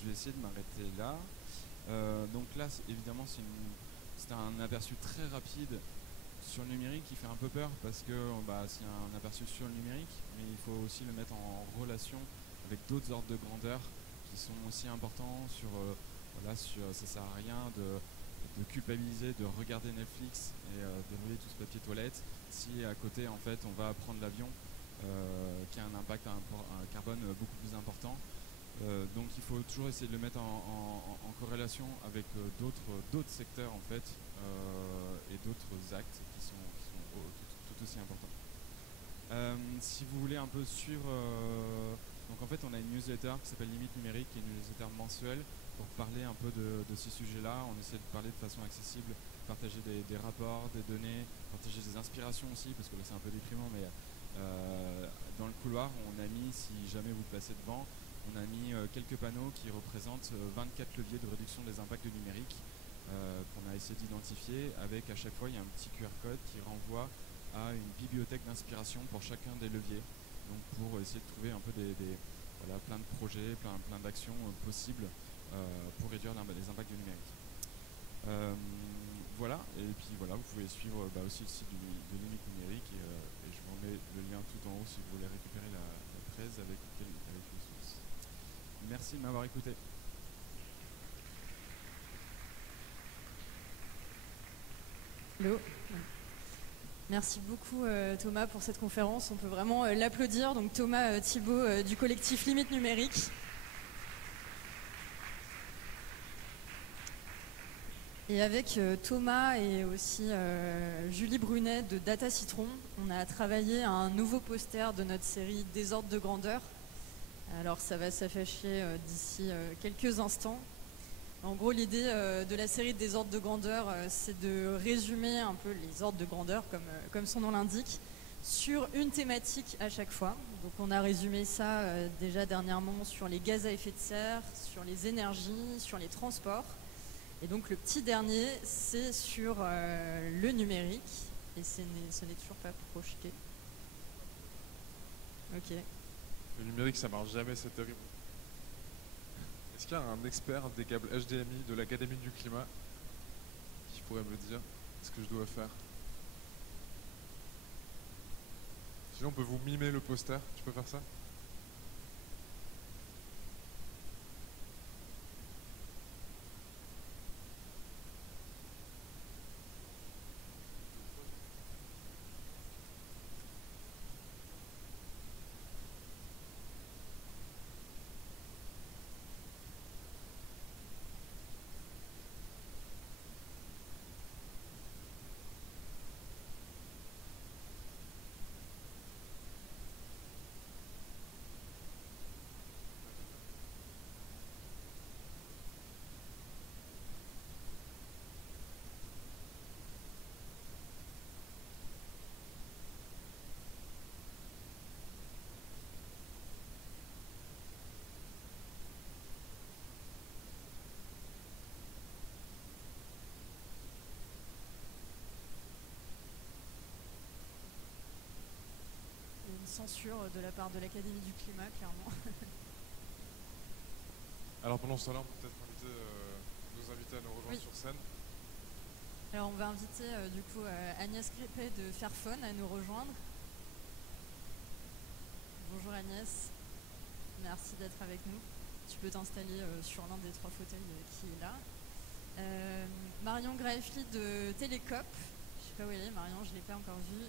Je vais essayer de m'arrêter là. Donc là évidemment c'est un aperçu très rapide sur le numérique qui fait un peu peur parce que c'est un aperçu sur le numérique, mais il faut aussi le mettre en relation avec d'autres ordres de grandeur qui sont aussi importants. Ça sert à rien de culpabiliser, de regarder Netflix et de rouler tout ce papier toilette si à côté en fait on va prendre l'avion qui a un impact un carbone beaucoup plus important. Donc il faut toujours essayer de le mettre en corrélation avec d'autres secteurs en fait et d'autres actes qui sont tout aussi importants. Si vous voulez un peu suivre, donc en fait on a une newsletter qui s'appelle Limite Numérique, qui est une newsletter mensuelle pour parler un peu de ces sujets-là. On essaie de parler de façon accessible, partager des rapports, des données, partager des inspirations aussi, parce que là c'est un peu déprimant, mais dans le couloir on a mis, si jamais vous passez devant, on a mis quelques panneaux qui représentent 24 leviers de réduction des impacts du numérique qu'on a essayé d'identifier, avec à chaque fois il y a un petit QR code qui renvoie à une bibliothèque d'inspiration pour chacun des leviers, donc pour essayer de trouver un peu plein de projets, plein d'actions possibles pour réduire les impacts du numérique. Voilà, et puis voilà, vous pouvez suivre aussi le site de Limite Numérique, et je vous mets le lien tout en haut si vous voulez récupérer la presse avec une source. Merci de m'avoir écouté. Hello. Merci beaucoup Thomas pour cette conférence. On peut vraiment l'applaudir. Donc Thomas Thibault du collectif Limite Numérique. Et avec Thomas et aussi Julie Brunet de Data Citron, on a travaillé à un nouveau poster de notre série Désordre de grandeur. Alors ça va s'afficher d'ici quelques instants. En gros, l'idée de la série Désordre de grandeur, c'est de résumer un peu les ordres de grandeur, comme son nom l'indique, sur une thématique à chaque fois. Donc on a résumé ça déjà dernièrement sur les gaz à effet de serre, sur les énergies, sur les transports. Et donc le petit dernier, c'est sur le numérique, et ce n'est toujours pas projeté. Ok. Le numérique, ça marche jamais, c'est terrible. Est-ce qu'il y a un expert des câbles HDMI de l'Académie du Climat qui pourrait me dire ce que je dois faire? Sinon, on peut vous mimer le poster. Tu peux faire ça? censure de la part de l'Académie du climat, clairement. Alors pendant ce temps-là, on peut peut-être inviter nos invités à nous rejoindre sur scène. Alors on va inviter du coup Agnès Crépet de Fairphone à nous rejoindre. Bonjour Agnès, merci d'être avec nous. Tu peux t'installer sur l'un des 3 fauteuils qui est là. Marion Graefli de Télécop. Je sais pas où elle est, Marion, je ne l'ai pas encore vue.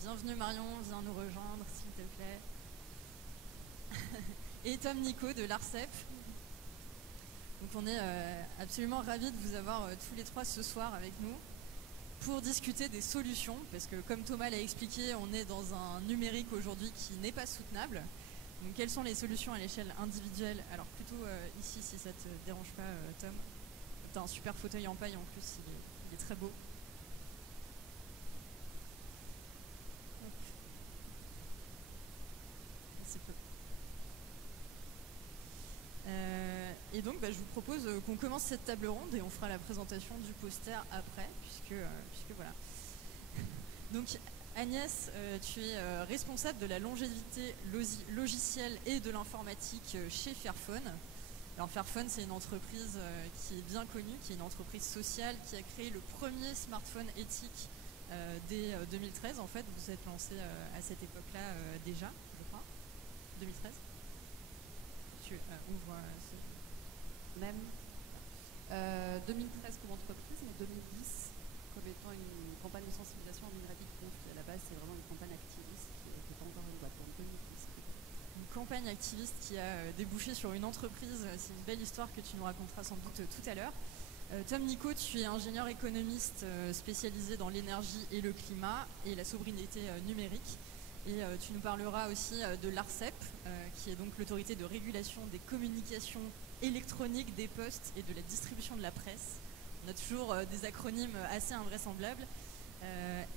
Bienvenue Marion, viens nous rejoindre s'il te plaît. Et Tom Nico de l'ARCEP. Donc on est absolument ravis de vous avoir tous les 3 ce soir avec nous pour discuter des solutions, parce que comme Thomas l'a expliqué, on est dans un numérique aujourd'hui qui n'est pas soutenable. Donc quelles sont les solutions à l'échelle individuelle? Alors plutôt ici, si ça ne te dérange pas Tom. Tu as un super fauteuil en paille en plus, il est très beau. C'est peu. Et donc je vous propose qu'on commence cette table ronde et on fera la présentation du poster après, puisque voilà. Donc Agnès, tu es responsable de la longévité logicielle et de l'informatique chez Fairphone. Alors Fairphone, c'est une entreprise qui est bien connue, qui est une entreprise sociale, qui a créé le premier smartphone éthique dès 2013. En fait, vous êtes lancé à cette époque-là déjà, je crois, 2013. Tu ouvres même 2013 comme entreprise, mais 2010 comme étant une campagne de sensibilisation en numérique. Donc à la base, c'est vraiment une campagne activiste qui n'était pas encore une boîte en 2010. Une campagne activiste qui a débouché sur une entreprise. C'est une belle histoire que tu nous raconteras sans doute tout à l'heure. Tom Nico, tu es ingénieur économiste spécialisé dans l'énergie et le climat et la sobriété numérique. Et tu nous parleras aussi de l'ARCEP, qui est donc l'autorité de régulation des communications électroniques, des postes et de la distribution de la presse. On a toujours des acronymes assez invraisemblables.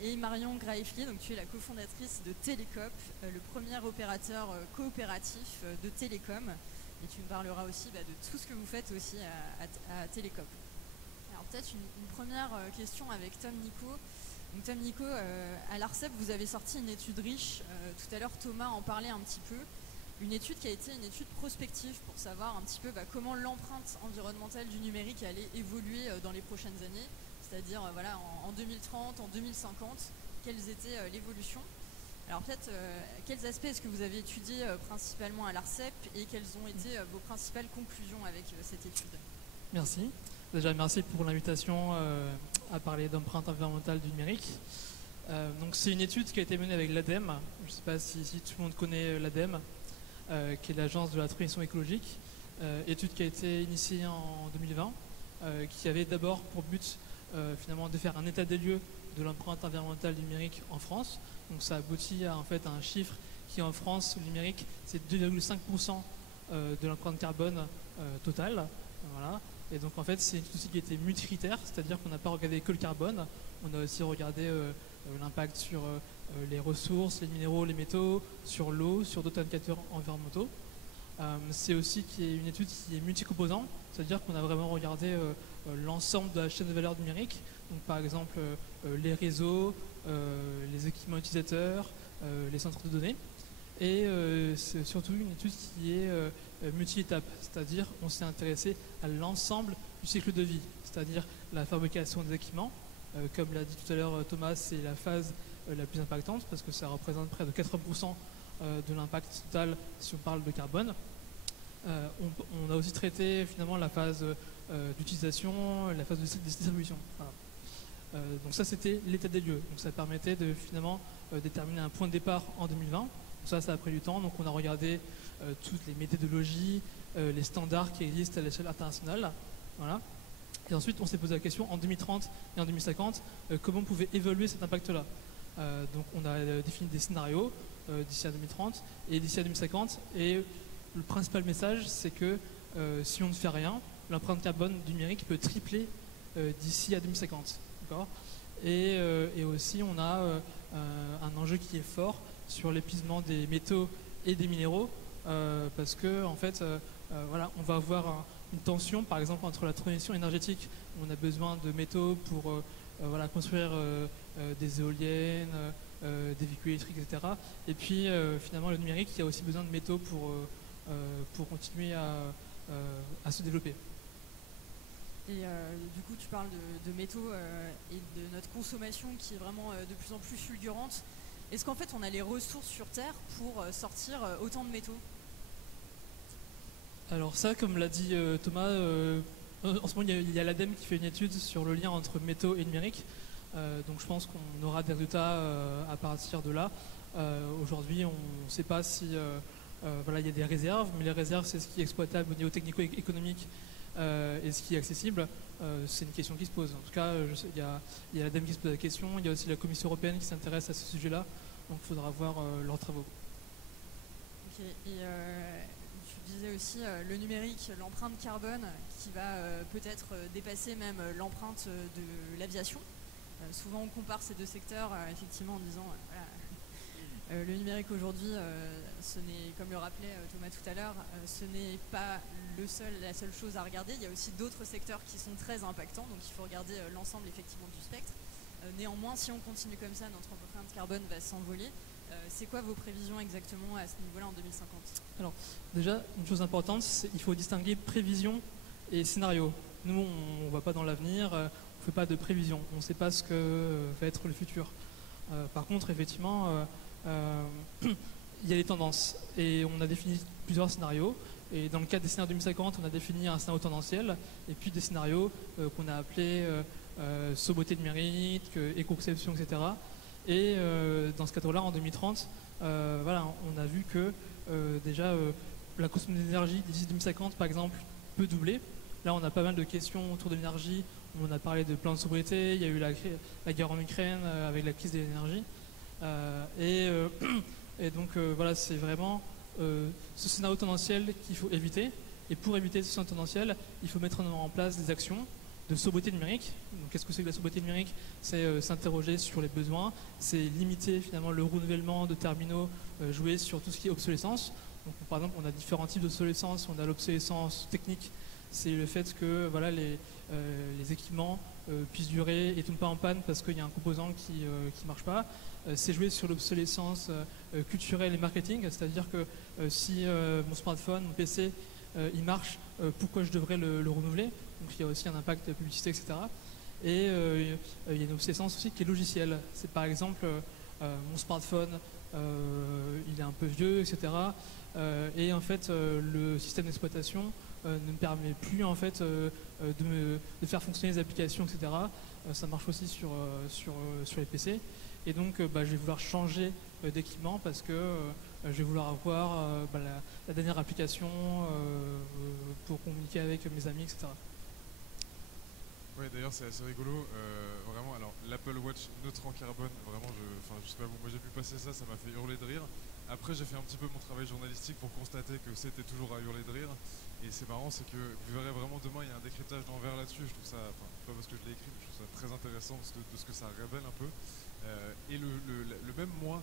Et Marion Graefli, donc tu es la cofondatrice de Télécop, le premier opérateur coopératif de télécom. Et tu nous parleras aussi de tout ce que vous faites aussi à Télécop. Alors peut-être une première question avec Tom Nico. Donc Tom Nico, à l'ARCEP, vous avez sorti une étude riche. Tout à l'heure, Thomas en parlait un petit peu. Une étude qui a été une étude prospective pour savoir un petit peu comment l'empreinte environnementale du numérique allait évoluer dans les prochaines années. C'est-à-dire voilà, en 2030, en 2050, quelles étaient l'évolution. Alors peut-être, quels aspects est-ce que vous avez étudiés principalement à l'ARCEP et quelles ont été vos principales conclusions avec cette étude? Merci. Déjà, merci pour l'invitation à parler d'empreinte environnementale du numérique. Donc c'est une étude qui a été menée avec l'ADEME. Je ne sais pas si tout le monde connaît l'ADEME, qui est l'agence de la transition écologique. Étude qui a été initiée en 2020, qui avait d'abord pour but finalement de faire un état des lieux de l'empreinte environnementale numérique en France. Donc ça aboutit à en fait un chiffre qui en France, le numérique, c'est 2,5% de l'empreinte carbone totale. Voilà. Et donc en fait c'est une étude qui était multicritère, c'est-à-dire qu'on n'a pas regardé que le carbone, on a aussi regardé l'impact sur les ressources, les minéraux, les métaux, sur l'eau, sur d'autres indicateurs environnementaux. C'est aussi une étude qui est multicomposante, c'est-à-dire qu'on a vraiment regardé l'ensemble de la chaîne de valeur numérique, donc par exemple les réseaux, les équipements utilisateurs, les centres de données. Et c'est surtout une étude qui est multi-étape, c'est-à-dire on s'est intéressé à l'ensemble du cycle de vie, c'est-à-dire la fabrication des équipements. Comme l'a dit tout à l'heure Thomas, c'est la phase la plus impactante parce que ça représente près de 80% de l'impact total si on parle de carbone. On a aussi traité finalement la phase d'utilisation, la phase de distribution. Voilà. Donc ça c'était l'état des lieux, donc ça permettait de finalement déterminer un point de départ en 2020. Donc ça a pris du temps, donc on a regardé toutes les méthodologies, les standards qui existent à l'échelle internationale. Voilà. Et ensuite, on s'est posé la question en 2030 et en 2050, comment pouvait évoluer cet impact-là. Donc, on a défini des scénarios d'ici à 2030 et d'ici à 2050. Et le principal message, c'est que si on ne fait rien, l'empreinte carbone du numérique peut tripler d'ici à 2050. Et aussi, on a un enjeu qui est fort sur l'épuisement des métaux et des minéraux, parce que en fait, voilà, on va avoir une tension, par exemple, entre la transition énergétique, où on a besoin de métaux pour voilà, construire des éoliennes, des véhicules électriques, etc. Et puis finalement le numérique, il y a aussi besoin de métaux pour continuer à se développer. Et du coup, tu parles de métaux et de notre consommation qui est vraiment de plus en plus fulgurante. Est-ce qu'en fait, on a les ressources sur Terre pour sortir autant de métaux? Alors ça, comme l'a dit Thomas, en ce moment, il y a l'ADEME qui fait une étude sur le lien entre métaux et numérique. Donc je pense qu'on aura des résultats à partir de là. Aujourd'hui, on ne sait pas si voilà, il y a des réserves, mais les réserves, c'est ce qui est exploitable au niveau technico-économique et ce qui est accessible. C'est une question qui se pose. En tout cas, il y a l'ADEME qui se pose la question, il y a aussi la Commission européenne qui s'intéresse à ce sujet-là. Donc il faudra voir leurs travaux. Ok. Et tu disais aussi le numérique, l'empreinte carbone qui va peut-être dépasser même l'empreinte de l'aviation. Souvent on compare ces deux secteurs effectivement en disant voilà, le numérique aujourd'hui, ce n'est, comme le rappelait Thomas tout à l'heure, ce n'est pas la seule chose à regarder. Il y a aussi d'autres secteurs qui sont très impactants, donc il faut regarder l'ensemble effectivement du spectre. Néanmoins, si on continue comme ça, notre empreinte carbone va s'envoler. C'est quoi vos prévisions exactement à ce niveau-là en 2050? Alors déjà, une chose importante, c'est qu'il faut distinguer prévision et scénario. Nous, on ne va pas dans l'avenir, on ne fait pas de prévision, on ne sait pas ce que va être le futur. Par contre, effectivement, il y a des tendances et on a défini plusieurs scénarios. Et dans le cadre des scénarios 2050, on a défini un scénario tendanciel et puis des scénarios qu'on a appelés sobriété numérique, éco-conception, etc. Et dans ce cadre-là, en 2030, voilà, on a vu que déjà la consommation d'énergie d'ici 2050, par exemple, peut doubler. Là, on a pas mal de questions autour de l'énergie. On a parlé de plan de sobriété, il y a eu la guerre en Ukraine avec la crise de l'énergie. Et donc voilà, c'est vraiment ce scénario tendanciel qu'il faut éviter. Et pour éviter ce scénario tendanciel, il faut mettre en place des actions de sobriété numérique. Donc qu'est-ce que c'est que la sobriété numérique? C'est s'interroger sur les besoins, c'est limiter finalement le renouvellement de terminaux, jouer sur tout ce qui est obsolescence. Donc par exemple, on a différents types d'obsolescence. On a l'obsolescence technique, c'est le fait que voilà, les équipements puissent durer et ne tombent pas en panne parce qu'il y a un composant qui ne marche pas. C'est jouer sur l'obsolescence culturelle et marketing, c'est-à-dire que si mon smartphone, mon PC, il marche, pourquoi je devrais le renouveler? Donc il y a aussi un impact publicité, etc. Et il y a une obsolescence aussi qui est logicielle. C'est par exemple mon smartphone, il est un peu vieux, etc. Et en fait, le système d'exploitation ne me permet plus en fait de faire fonctionner les applications, etc. Ça marche aussi sur les PC. Et donc, je vais vouloir changer d'équipement parce que je vais vouloir avoir la dernière application pour communiquer avec mes amis, etc. Oui, d'ailleurs, c'est assez rigolo. Vraiment, alors, l'Apple Watch neutre en carbone, vraiment, je sais pas vous, moi j'ai pu passer ça, ça m'a fait hurler de rire. Après, j'ai fait un petit peu mon travail journalistique pour constater que c'était toujours à hurler de rire. Et c'est marrant, c'est que vous verrez vraiment demain, il y a un décryptage d'envers là-dessus. Je trouve ça, pas parce que je l'ai écrit, mais je trouve ça très intéressant de ce que ça révèle un peu. Et le même mois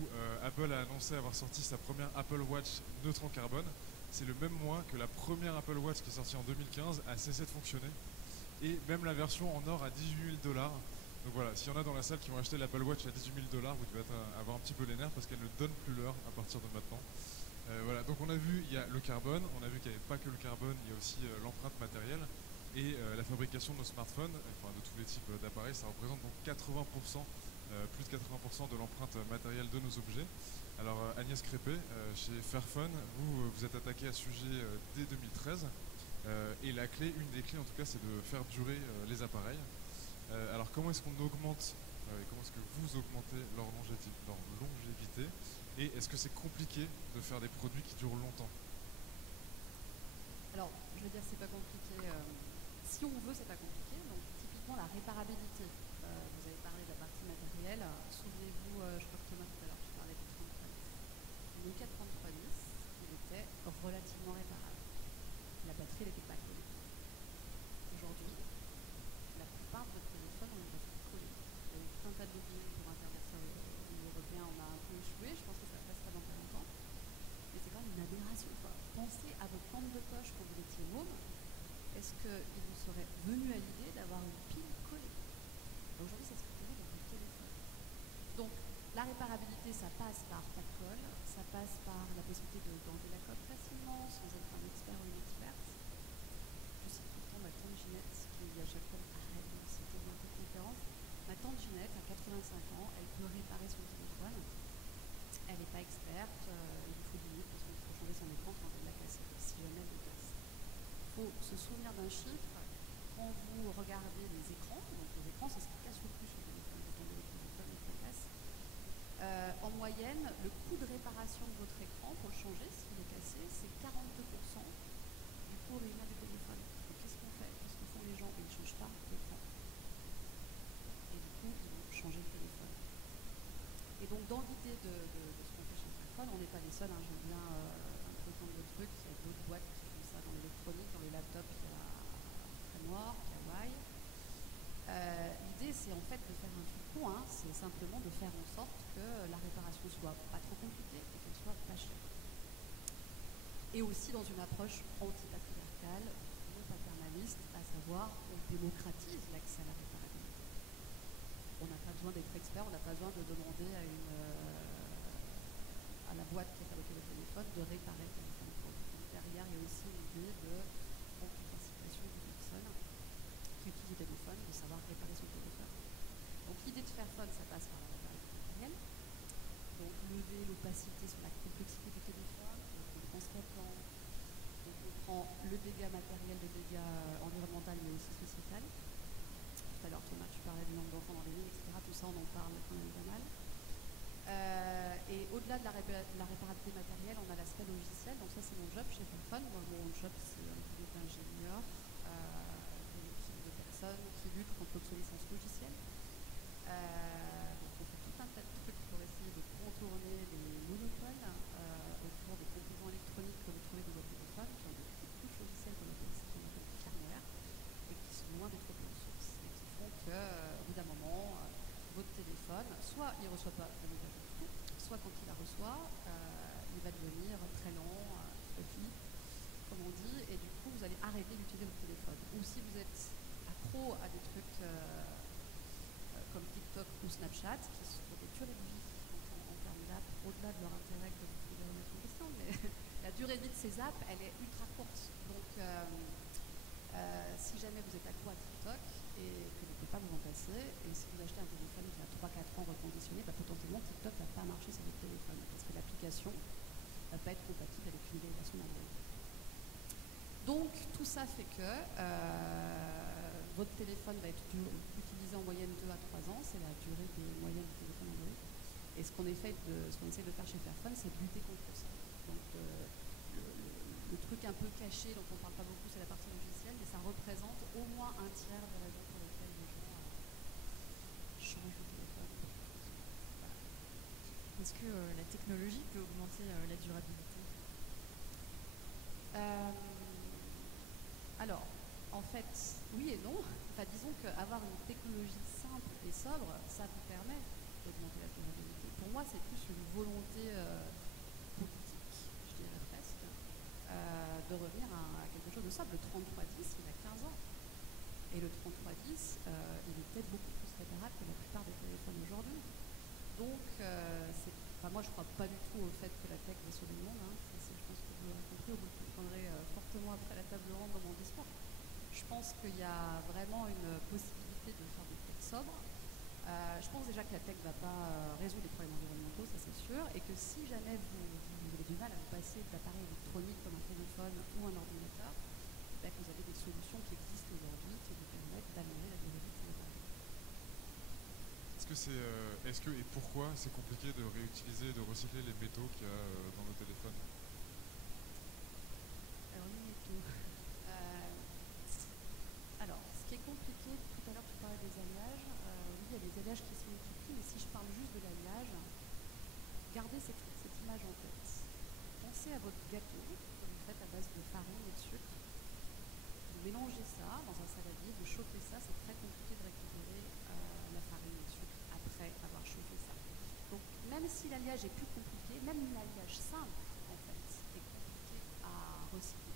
où Apple a annoncé avoir sorti sa première Apple Watch neutre en carbone, c'est le même mois que la première Apple Watch qui est sortie en 2015 a cessé de fonctionner. Et même la version en or à 18 000 $. Donc voilà, s'il y en a dans la salle qui ont acheté l'Apple Watch à 18 000 $, vous devez avoir un petit peu les nerfs parce qu'elle ne donne plus l'heure à partir de maintenant. Voilà, donc on a vu, il y a le carbone, on a vu qu'il n'y avait pas que le carbone, il y a aussi l'empreinte matérielle et la fabrication de nos smartphones, enfin de tous les types d'appareils, ça représente donc 80%, plus de 80% de l'empreinte matérielle de nos objets. Alors Agnès Crépé, chez Fairphone, vous êtes attaqué à ce sujet dès 2013. Et la clé, une des clés en tout cas, c'est de faire durer les appareils. Alors comment est-ce qu'on augmente, comment est-ce que vous augmentez leur longévité et est-ce que c'est compliqué de faire des produits qui durent longtemps? Alors, je veux dire, c'est pas compliqué. Si on veut, c'est pas compliqué. Donc, typiquement, la réparabilité. Vous avez parlé de la partie matérielle. Souvenez-vous, je crois que Thomas, tout à l'heure, tu parlais du 3310. Le Nokia 3310, il était relativement réparable. La batterie, elle n'était pas collée. Aujourd'hui, la plupart de nos téléphones ont une batterie collée. Il y a eu tout un tas de lobbying pour interdire ça au niveau européen. On a un peu échoué. Je pense que ça passera dans pas longtemps. Mais c'est quand même une aberration. Enfin, pensez à votre lampe de poche quand vous étiez môme. Est-ce qu'il vous serait venu à l'idée d'avoir une pile collée? Aujourd'hui, c'est réparabilité, ça passe par pas de colle, ça passe par la possibilité d'enlever la colle facilement, sans être un expert ou une experte. Je cite tout le temps ma tante Ginette, qui à chaque fois arrête de citer dans une conférence. Ma tante Ginette, à 85 ans, elle peut réparer son téléphone. Elle n'est pas experte, il lui faut 10 minutes parce qu'il faut changer son écran quand elle l'a cassé, si jamais elle le casse. Il faut se souvenir d'un chiffre. Quand vous regardez les écrans, donc les écrans, c'est ce qui casse le plus sur le téléphone, vous tombez le téléphone et ça casse. En moyenne, le coût de réparation de votre écran, pour le changer, s'il est cassé, c'est 42% du coût original du téléphone. Et qu'est-ce qu'on fait? Qu'est-ce que font les gens? Ils ne changent pas l'écran. Et du coup, ils vont changer le téléphone. Et donc, dans l'idée de ce qu'on fait chez Fairphone, on n'est pas les seuls, hein, j'aime bien un peu comme le truc, il y a d'autres boîtes qui font ça dans l'électronique, dans les laptops, il y a Framework, il y a Huawei. L'idée, c'est en fait de faire un truc con, hein, c'est simplement de faire en sorte que la réparation soit pas trop compliquée et qu'elle soit pas chère. Et aussi dans une approche anti-patriarcale, non paternaliste, à savoir on démocratise l'accès à la réparabilité. On n'a pas besoin d'être expert, on n'a pas besoin de demander à la boîte qui a fabriqué le téléphone de réparer le téléphone. Donc, derrière, il y a aussi une idée de anti-capacitation des personnes qui utilisent le téléphone, de savoir réparer son téléphone. Donc l'idée de Fairphone, ça passe par la réparation matérielle. Donc lever l'opacité sur la complexité du téléphone, on prend ce qu'il y a dedans, on prend le dégât matériel, le dégât environnemental, mais aussi sociétal. Tout à l'heure, Thomas, tu parlais du nombre d'enfants dans les lignes, etc. Tout ça, on en parle quand même pas mal. Et au-delà de la réparabilité matérielle, on a l'aspect logiciel. Donc ça, c'est mon job chez Fairphone. Moi, mon job, c'est un boulot d'ingénieur, une équipe de personnes qui luttent contre l'obsolescence logicielle. Donc on fait tout un tas de trucs pour essayer de contourner les monopoles autour des composants électroniques que vous trouvez dans votre téléphone, qui ont des petites couches logicielles qu'on appelle firmware, et qui sont loin d'être open source, et qui font que, au bout d'un moment, votre téléphone, soit il ne reçoit pas la mise à jour du tout, soit quand il la reçoit, il va devenir très lent, fluffy, comme on dit, et du coup vous allez arrêter d'utiliser votre téléphone. Ou si vous êtes accro à des trucs comme TikTok ou Snapchat, qui sont des durées de vie en termes d'app, au-delà de leur intérêt que vous pouvez remettre en question, mais la durée de vie de ces apps, elle est ultra courte. Donc si jamais vous êtes accro à TikTok et que vous ne pouvez pas vous en passer, et si vous achetez un téléphone qui a 3-4 ans reconditionné, potentiellement TikTok ne va pas marcher sur votre téléphone, parce que l'application ne va pas être compatible avec une vieille version d'Android. Donc tout ça fait que votre téléphone va être utilisé en moyenne 2 à 3 ans, c'est la durée des moyennes du téléphone Android. Et ce qu'on essaie de faire chez Fairphone, c'est de lutter contre ça. Donc le truc un peu caché dont on ne parle pas beaucoup, c'est la partie logicielle, mais ça représente au moins un tiers des raisons pour lesquelles les gens changent de téléphone. Voilà. Est-ce que la technologie peut augmenter la durabilité? Alors, en fait, oui et non. Enfin, disons qu'avoir une technologie simple et sobre, ça vous permet d'augmenter la durabilité. Pour moi, c'est plus une volonté politique, je dirais presque, de revenir à quelque chose de simple. Le 3310, il a 15 ans. Et le 3310, il est peut-être beaucoup plus réparable que la plupart des téléphones aujourd'hui. Donc, moi, je ne crois pas du tout au fait que la tech va sauver le monde. Hein. Je pense que vous l'avez compris, vous le comprendrez fortement après la table ronde dans mon discours. Je pense qu'il y a vraiment une possibilité de faire des tech sobres. Je pense déjà que la tech ne va pas résoudre les problèmes environnementaux, ça c'est sûr, et que si jamais vous avez du mal à vous passer d'appareils électroniques comme un téléphone ou un ordinateur, que vous avez des solutions qui existent aujourd'hui qui vous permettent d'améliorer la durée de vie de ces appareils. Est-ce que et pourquoi c'est compliqué de réutiliser, de recycler les métaux qu'il y a dans nos téléphones? Alors les métaux. Alors, ce qui est compliqué, tout à l'heure tu parlais des alliages. Oui, il y a des alliages qui se multiplient, mais si je parle juste de l'alliage, gardez cette image en tête. Pensez à votre gâteau que vous faites à base de farine et de sucre. Vous mélangez ça dans un saladier, vous chauffez ça, c'est très compliqué de récupérer la farine et le sucre après avoir chauffé ça. Donc même si l'alliage est plus compliqué, même l'alliage simple en fait est compliqué à recycler.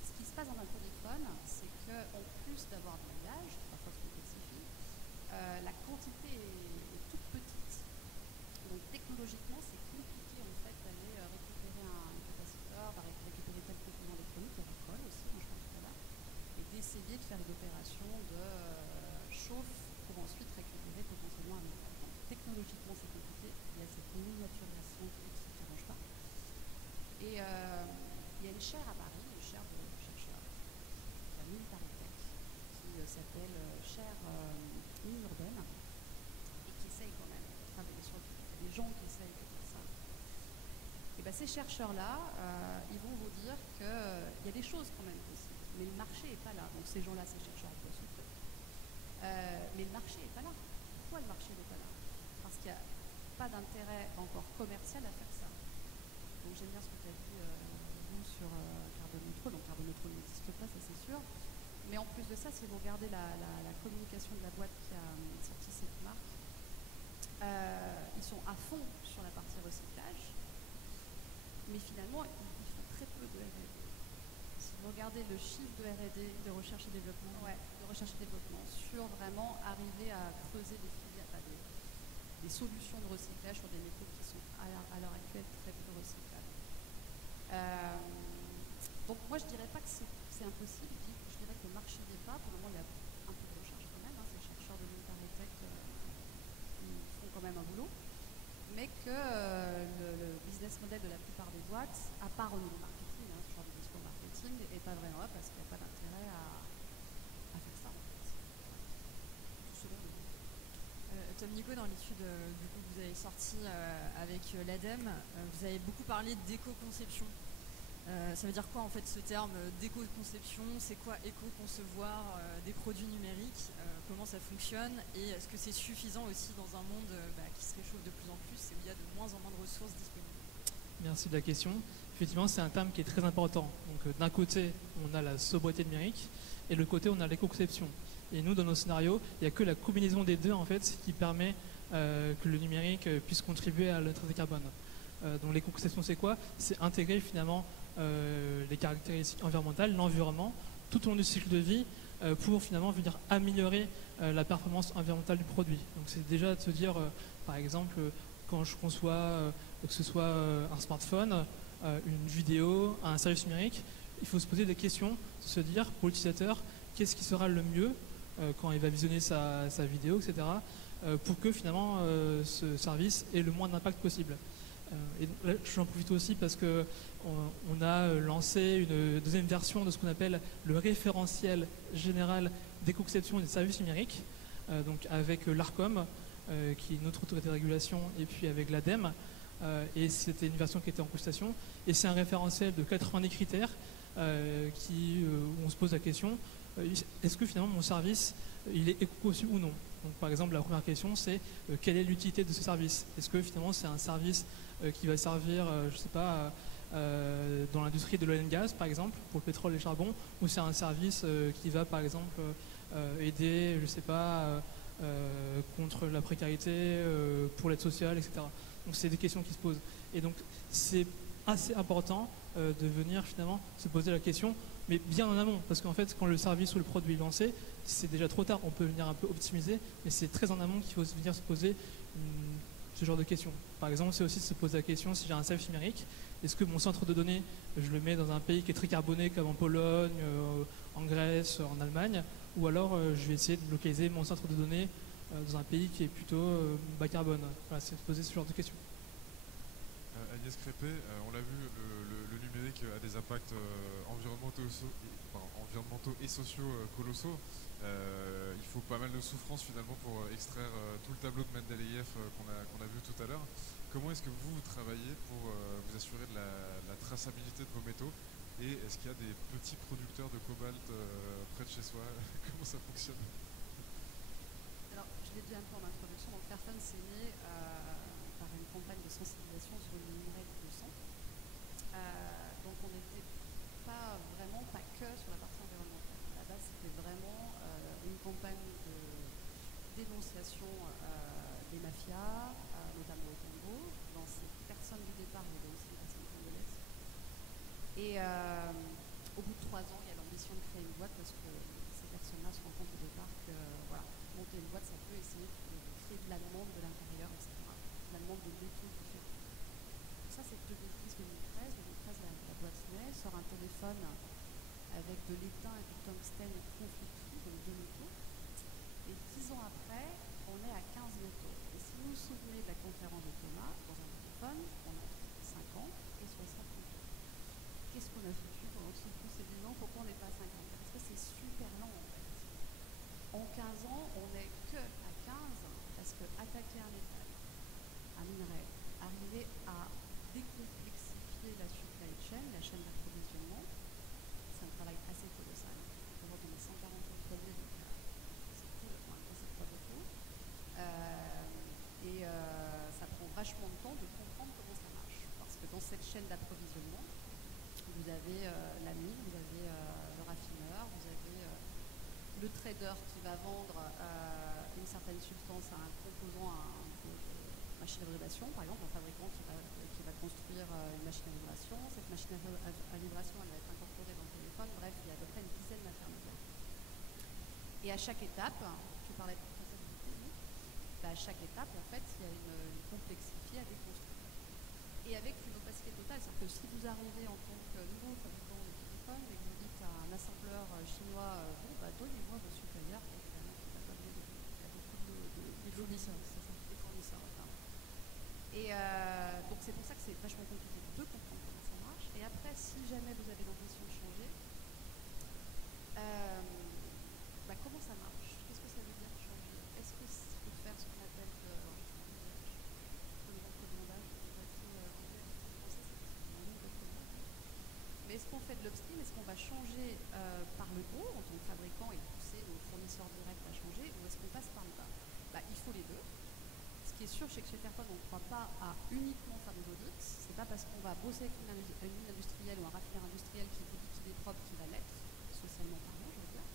Ce qui se passe dans un téléphone, c'est qu'en plus d'avoir de l'alliage, parfois se complexifie, la quantité est toute petite. ces chercheurs-là, ils vont vous dire qu'il y a des choses quand même possibles, mais le marché n'est pas là. Donc ces gens-là, ces chercheurs, ils bossent le truc. Mais le marché n'est pas là. Pourquoi le marché n'est pas là? Parce qu'il n'y a pas d'intérêt encore commercial à faire ça. Donc j'aime bien ce que tu as dit, vous, sur carbone neutral. Donc carbone neutral n'existe pas, ça c'est sûr. Mais en plus de ça, si vous regardez la communication de la boîte qui a sorti cette marque, ils sont à fond sur la partie recyclage, mais finalement, ils font très peu de R&D. Si vous regardez le chiffre de R&D, de recherche et développement, sur vraiment arriver à creuser des filières, des solutions de recyclage sur des métaux qui sont à l'heure actuelle très peu recyclables. Donc moi, je ne dirais pas que c'est impossible. Je dirais que le marché n'y est pas. Pour le moment, il y a un peu de recherche quand même. Ces chercheurs de l'Intaretech ils font quand même un boulot. Mais que le business model de la plupart des boîtes, à part au niveau marketing, ce genre de discours marketing, n'est pas vraiment là parce qu'il n'y a pas d'intérêt à faire ça en fait. Tout selon nous. Tom Nico, dans l'étude du coup, que vous avez sortie avec l'ADEME, vous avez beaucoup parlé d'éco-conception. Ça veut dire quoi en fait ce terme d'éco-conception? C'est quoi éco-concevoir des produits numériques? Comment ça fonctionne? Et est-ce que c'est suffisant aussi dans un monde qui se réchauffe de plus en plus et où il y a de moins en moins de ressources disponibles? Merci de la question. Effectivement, c'est un terme qui est très important. Donc, d'un côté, on a la sobriété numérique et de l'autre côté, on a l'éco-conception. Et nous, dans nos scénarios, il n'y a que la combinaison des deux en fait qui permet que le numérique puisse contribuer à la neutralité carbone. Donc, l'éco-conception, c'est quoi? C'est intégrer finalement les caractéristiques environnementales, l'environnement, tout au long du cycle de vie pour finalement venir améliorer la performance environnementale du produit. Donc c'est déjà de se dire, par exemple, quand je conçois que ce soit un smartphone, une vidéo, un service numérique, il faut se poser des questions, se dire pour l'utilisateur, qu'est-ce qui sera le mieux quand il va visionner sa vidéo, etc., pour que finalement ce service ait le moins d'impact possible. Et là, j'en profite aussi parce qu'on a lancé une deuxième version de ce qu'on appelle le référentiel général d'éco-conception des services numériques, donc avec l'ARCOM, qui est notre autorité de régulation, et puis avec l'ADEME. Et c'était une version qui était en consultation. Et c'est un référentiel de 90 critères où on se pose la question, est-ce que finalement mon service il est éco-conçu ou non? Donc, par exemple, la première question, c'est quelle est l'utilité de ce service? Est-ce que finalement c'est un service qui va servir, je ne sais pas, dans l'industrie de l'oil and gas, par exemple, pour le pétrole et le charbon, ou c'est un service qui va, par exemple, aider, je ne sais pas, contre la précarité, pour l'aide sociale, etc. Donc, c'est des questions qui se posent. Et donc, c'est assez important de venir finalement se poser la question, mais bien en amont, parce qu'en fait, quand le service ou le produit est lancé, c'est déjà trop tard. On peut venir un peu optimiser, mais c'est très en amont qu'il faut venir se poser ce genre de questions. Par exemple, c'est aussi de se poser la question, si j'ai un service numérique, est-ce que mon centre de données, je le mets dans un pays qui est très carboné, comme en Pologne, en Grèce, en Allemagne, ou alors je vais essayer de localiser mon centre de données dans un pays qui est plutôt bas carbone. Voilà, c'est de se poser ce genre de questions. Agnès Crépé, on l'a vu, le numérique a des impacts environnementaux et sociaux colossaux. Il faut pas mal de souffrance finalement pour extraire tout le tableau de Mendeleïev qu'on a vu tout à l'heure. Comment est-ce que vous travaillez pour vous assurer de la traçabilité de vos métaux? Et est-ce qu'il y a des petits producteurs de cobalt près de chez soi? Comment ça fonctionne? Alors, je l'ai dit un peu en introduction, donc Fairphone c'est né par une campagne de sensibilisation sur le numérique du sang. Donc on n'était pas que sur la partie environnementale. À la base, c'était vraiment une campagne de dénonciation des mafias, notamment au Congo. Dans ces personnes du départ, il y avait aussi une personne congolaise. Et au bout de 3 ans, il y a l'ambition de créer une boîte parce que ces personnes-là se rendent compte au départ que monter une boîte, ça peut essayer de créer de la demande de l'intérieur, etc. De la demande de métaux différents. Ça, c'est 2010-2013. 2013, la boîte naît, sort un téléphone avec de l'étain et du tungstène conflictués, donc 2 métaux. Et 10 ans après, on est à 15 métaux. Et si vous vous souvenez de la conférence de Thomas, dans un téléphone, on a 50 et 60 métaux. Qu'est-ce qu'on a foutu pendant tous ces 10 ans? Pourquoi on n'est pas à 50? Parce que c'est super lent en fait. En 15 ans, on n'est que à 15 parce que attaquer un métal, un minerai, arriver à décomplexifier simplifier la supply chain, la chaîne d'approvisionnement. C'est un travail assez colossal. Aujourd'hui, on est 140 employés, donc c'est cool, c'est pas beaucoup. Ça prend vachement de temps de comprendre comment ça marche. Parce que dans cette chaîne d'approvisionnement, vous avez la mine, vous avez le raffineur, vous avez le trader qui va vendre une certaine substance à un composant, à une machine à vibration, par exemple, un fabricant qui va construire une machine à vibration. Cette machine à vibration, elle va être incorporée dans le téléphone. Bref, il y a à peu près une dizaine d'intermédiaires. Et à chaque étape, tu parlais de traçabilité, à chaque étape, en fait, il y a une complexité à déconstruire. Et avec une opacité totale, c'est-à-dire que si vous arrivez en tant que nouveau fabricant de téléphone et que vous dites à un assembleur chinois, donnez-moi vos supérieurs, et finalement, il va pas donner il y a beaucoup de fournisseurs, c'est ça, des fournisseurs. Enfin. Et donc c'est pour ça que c'est vachement compliqué de comprendre comment ça marche. Et après, si jamais vous avez l'intention de changer, comment ça marche? Qu'est-ce que ça veut dire changer? Est-ce qu'il faut faire ce qu'on appelle mais est-ce qu'on fait de l'upstream? Est-ce qu'on va changer par le haut en tant que fabricant et pousser nos fournisseurs directs à changer, ou est-ce qu'on passe par le bas? Il faut les deux. Ce qui est sûr, c'est que chez Fairphone, on ne croit pas à uniquement faire des audits. C'est pas parce qu'on va bosser avec une mine industrielle ou un raffineur industriel qui vous dit qu'il est propre qu'il va l'être, socialement parlant, je veux dire.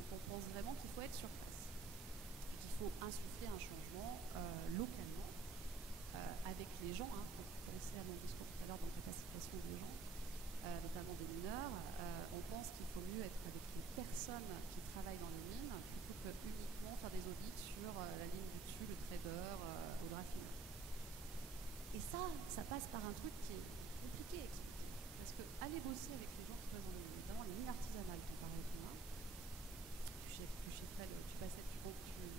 Donc on pense vraiment qu'il faut être sur place. Et qu'il faut insuffler un changement localement avec les gens. Pour penser à mon discours tout à l'heure dans la capacitation des gens, notamment des mineurs, on pense qu'il faut mieux être avec les personnes qui travaillent dans les mines plutôt que uniquement faire des audits sur la ligne du dessus, le trader ou le raffineur. Et ça passe par un truc qui est compliqué à expliquer. Parce que aller bosser avec les gens qui bossent dans les mines, notamment les mines artisanales, tu parlais de moi, tu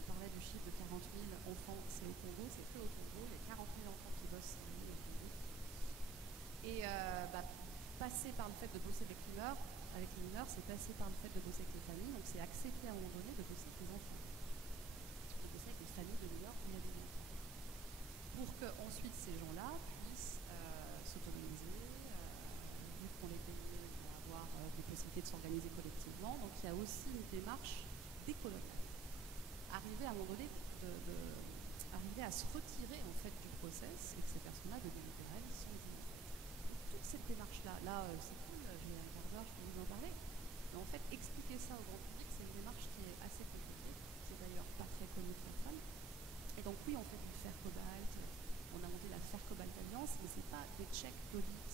parlais du chiffre de 40 000 enfants, c'est au Congo, c'est que au Congo, il y a 40 000 enfants qui bossent dans les mines au Congo. Et passer par le fait de bosser avec les mineurs, c'est passer par le fait de bosser avec les familles, donc c'est accepter à un moment donné de bosser avec les enfants, de bosser avec les familles de mineurs où il y a des enfants, pour qu'ensuite ces gens-là puissent s'autonomiser, vu qu'on est payé pour avoir des possibilités de s'organiser collectivement, donc il y a aussi une démarche décoloniale. Arriver à un moment donné arriver à se retirer en fait du process et que ces personnes-là deviennent libérales sans vie. Toute cette démarche-là, c'est cool, j'ai un quart d'heure, je peux vous en parler. Mais en fait, expliquer ça au grand public, c'est une démarche qui est assez compliquée, qui est d'ailleurs pas très connue de personne. Et donc oui, on fait du Fair Cobalt, on a monté la Fair Cobalt Alliance, mais c'est pas des checks d'audit,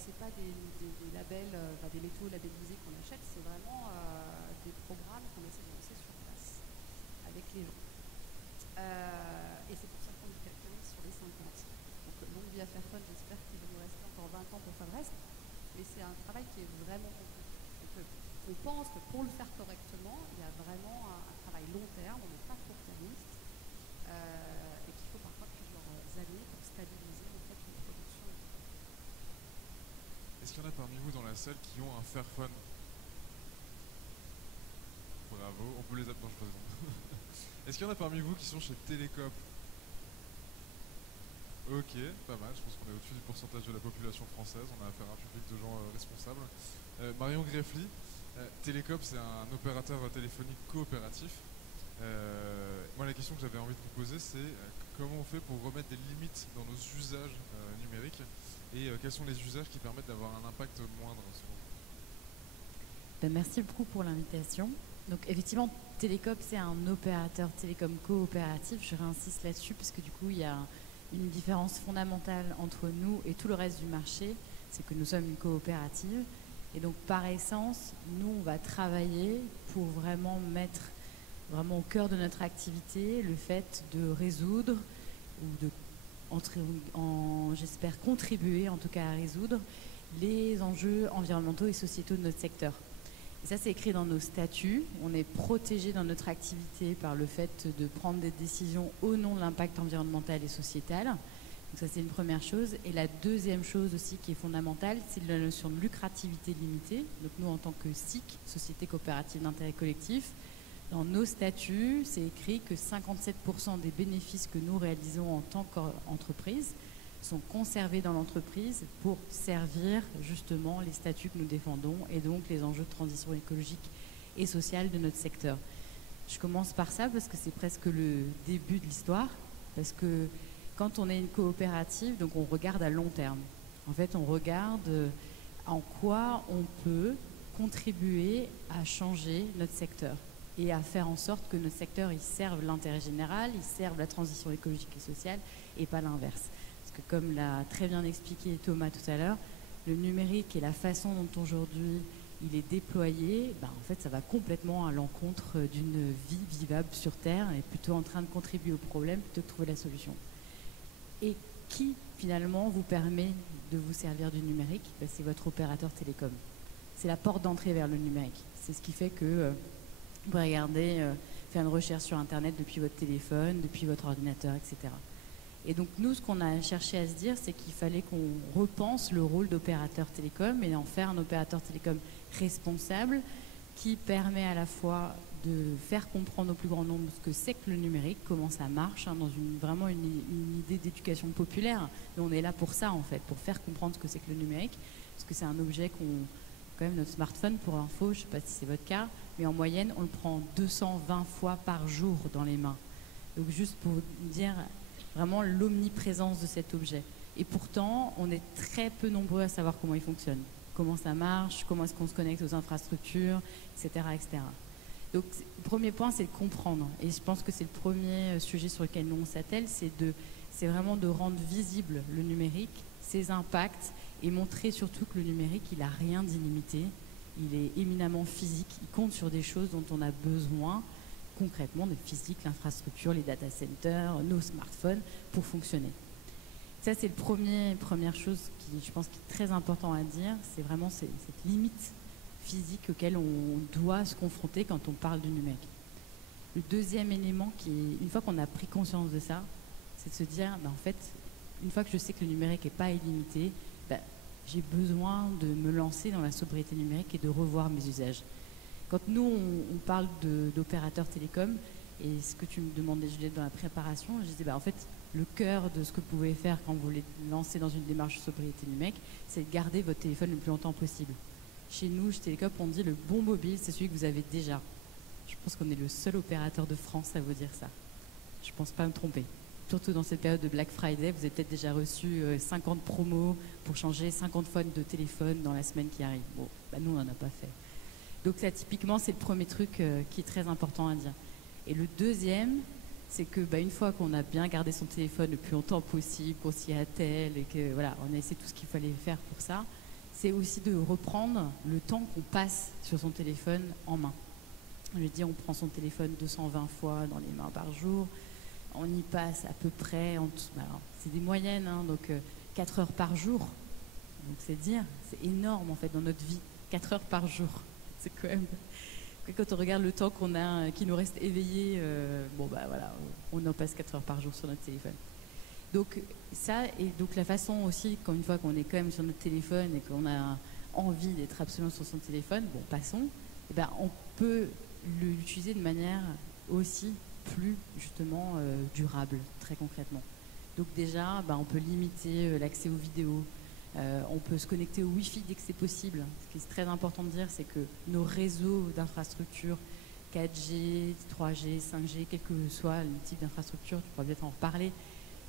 c'est pas des labels, des métaux labellisés qu'on achète, c'est vraiment des programmes qu'on essaie de lancer sur place avec les gens. Et c'est pour ça qu'on est capitalisé sur les 50. Donc longue vie à Fairphone, j'espère qu'il va nous rester encore 20 ans pour faire le reste. Mais c'est un travail qui est vraiment compliqué. Donc on pense que pour le faire correctement, il y a vraiment un travail long terme, on n'est pas court-termiste, et qu'il faut parfois plusieurs années pour stabiliser en fait une production. Est-ce qu'il y en a parmi vous dans la salle qui ont un Fairphone? Bravo, on peut les appeler, je présente. Est-ce qu'il y en a parmi vous qui sont chez Télécope? Ok, pas mal, je pense qu'on est au-dessus du pourcentage de la population française, on a affaire à un public de gens responsables. Marion Greffly, Télécope c'est un opérateur téléphonique coopératif. Moi la question que j'avais envie de vous poser c'est comment on fait pour remettre des limites dans nos usages numériques et quels sont les usages qui permettent d'avoir un impact moindre selon vous? Merci beaucoup pour l'invitation. Donc effectivement, Télécope, c'est un opérateur télécom coopératif. Je réinsiste là-dessus parce que du coup, il y a une différence fondamentale entre nous et tout le reste du marché. C'est que nous sommes une coopérative. Et donc, par essence, nous, on va travailler pour vraiment mettre vraiment au cœur de notre activité le fait de résoudre ou de, j'espère, contribuer en tout cas à résoudre les enjeux environnementaux et sociétaux de notre secteur. Et ça, c'est écrit dans nos statuts. On est protégé dans notre activité par le fait de prendre des décisions au nom de l'impact environnemental et sociétal. Donc ça, c'est une première chose. Et la deuxième chose aussi qui est fondamentale, c'est la notion de lucrativité limitée. Donc nous, en tant que SIC, Société coopérative d'intérêt collectif, dans nos statuts, c'est écrit que 57% des bénéfices que nous réalisons en tant qu'entreprise sont conservés dans l'entreprise pour servir justement les statuts que nous défendons et donc les enjeux de transition écologique et sociale de notre secteur. Je commence par ça parce que c'est presque le début de l'histoire, parce que quand on est une coopérative, donc on regarde à long terme. En fait, on regarde en quoi on peut contribuer à changer notre secteur et à faire en sorte que notre secteur il serve l'intérêt général, il serve la transition écologique et sociale et pas l'inverse. Parce que comme l'a très bien expliqué Thomas tout à l'heure, le numérique et la façon dont aujourd'hui il est déployé, en fait, ça va complètement à l'encontre d'une vie vivable sur Terre et plutôt en train de contribuer au problème plutôt que de trouver la solution. Et qui, finalement, vous permet de vous servir du numérique? C'est votre opérateur télécom. C'est la porte d'entrée vers le numérique. C'est ce qui fait que vous pouvez regarder, faire une recherche sur Internet depuis votre téléphone, depuis votre ordinateur, etc. Et donc nous, ce qu'on a cherché à se dire, c'est qu'il fallait qu'on repense le rôle d'opérateur télécom et en faire un opérateur télécom responsable qui permet à la fois de faire comprendre au plus grand nombre ce que c'est que le numérique, comment ça marche, dans vraiment une idée d'éducation populaire. Mais on est là pour ça, en fait, pour faire comprendre ce que c'est que le numérique, parce que c'est un objet quand même, notre smartphone, pour info, je ne sais pas si c'est votre cas, mais en moyenne, on le prend 220 fois par jour dans les mains. Donc juste pour dire vraiment l'omniprésence de cet objet. Et pourtant, on est très peu nombreux à savoir comment il fonctionne, comment ça marche, comment est-ce qu'on se connecte aux infrastructures, etc. etc. Donc, le premier point, c'est de comprendre. Et je pense que c'est le premier sujet sur lequel nous on s'attelle, c'est vraiment de rendre visible le numérique, ses impacts, et montrer surtout que le numérique, il n'a rien d'illimité, il est éminemment physique, il compte sur des choses dont on a besoin, concrètement, de physique, l'infrastructure, les data centers, nos smartphones, pour fonctionner. Ça, c'est première chose qui, je pense, qui est très important à dire, c'est vraiment cette limite physique auquel on doit se confronter quand on parle du numérique. Le deuxième élément, une fois qu'on a pris conscience de ça, c'est de se dire, en fait, une fois que je sais que le numérique n'est pas illimité, j'ai besoin de me lancer dans la sobriété numérique et de revoir mes usages. Quand nous, on parle d'opérateurs télécoms, et ce que tu me demandais, Juliette, dans la préparation, je disais, en fait, le cœur de ce que vous pouvez faire quand vous voulez lancer dans une démarche de sobriété numérique, c'est de garder votre téléphone le plus longtemps possible. Chez nous, chez Télécom, on dit le bon mobile, c'est celui que vous avez déjà. Je pense qu'on est le seul opérateur de France à vous dire ça. Je ne pense pas me tromper. Surtout dans cette période de Black Friday, vous avez peut-être déjà reçu 50 promos pour changer 50 fois de téléphone dans la semaine qui arrive. Bon, nous, on n'en a pas fait. Donc ça, typiquement, c'est le premier truc qui est très important à dire. Et le deuxième, c'est que une fois qu'on a bien gardé son téléphone le plus longtemps possible, qu'on s'y attelle et que voilà, on a essayé tout ce qu'il fallait faire pour ça, c'est aussi de reprendre le temps qu'on passe sur son téléphone en main. Je veux dire, on prend son téléphone 220 fois dans les mains par jour, on y passe à peu près, c'est des moyennes, donc 4 heures par jour. Donc c'est dire, c'est énorme en fait dans notre vie, 4 heures par jour. C'est quand même... Quand on regarde le temps qu'on a, qui nous reste éveillé, on en passe 4 heures par jour sur notre téléphone. Donc ça, et donc la façon aussi, une fois qu'on est quand même sur notre téléphone et qu'on a envie d'être absolument sur son téléphone, passons, on peut l'utiliser de manière aussi plus justement durable, très concrètement. Donc déjà, on peut limiter l'accès aux vidéos, on peut se connecter au Wi-Fi dès que c'est possible. Ce qui est très important de dire, c'est que nos réseaux d'infrastructures, 4G, 3G, 5G, quel que soit le type d'infrastructure, tu pourras peut-être en reparler,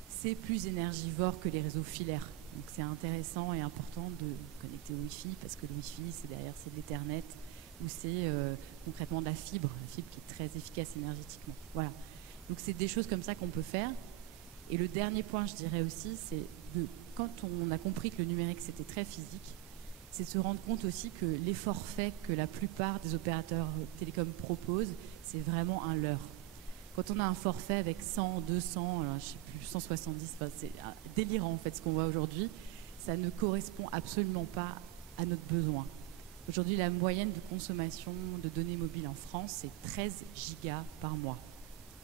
c'est plus énergivore que les réseaux filaires. Donc c'est intéressant et important de connecter au Wi-Fi, parce que le Wi-Fi, c'est de l'Ethernet, ou c'est concrètement de la fibre qui est très efficace énergétiquement. Voilà. Donc c'est des choses comme ça qu'on peut faire. Et le dernier point, je dirais aussi, c'est quand on a compris que le numérique, c'était très physique, c'est de se rendre compte aussi que les forfaits que la plupart des opérateurs télécoms proposent, c'est vraiment un leurre. Quand on a un forfait avec 100, 200, alors, je sais plus, 170, c'est délirant en fait ce qu'on voit aujourd'hui, ça ne correspond absolument pas à notre besoin. Aujourd'hui, la moyenne de consommation de données mobiles en France, c'est 13 gigas par mois.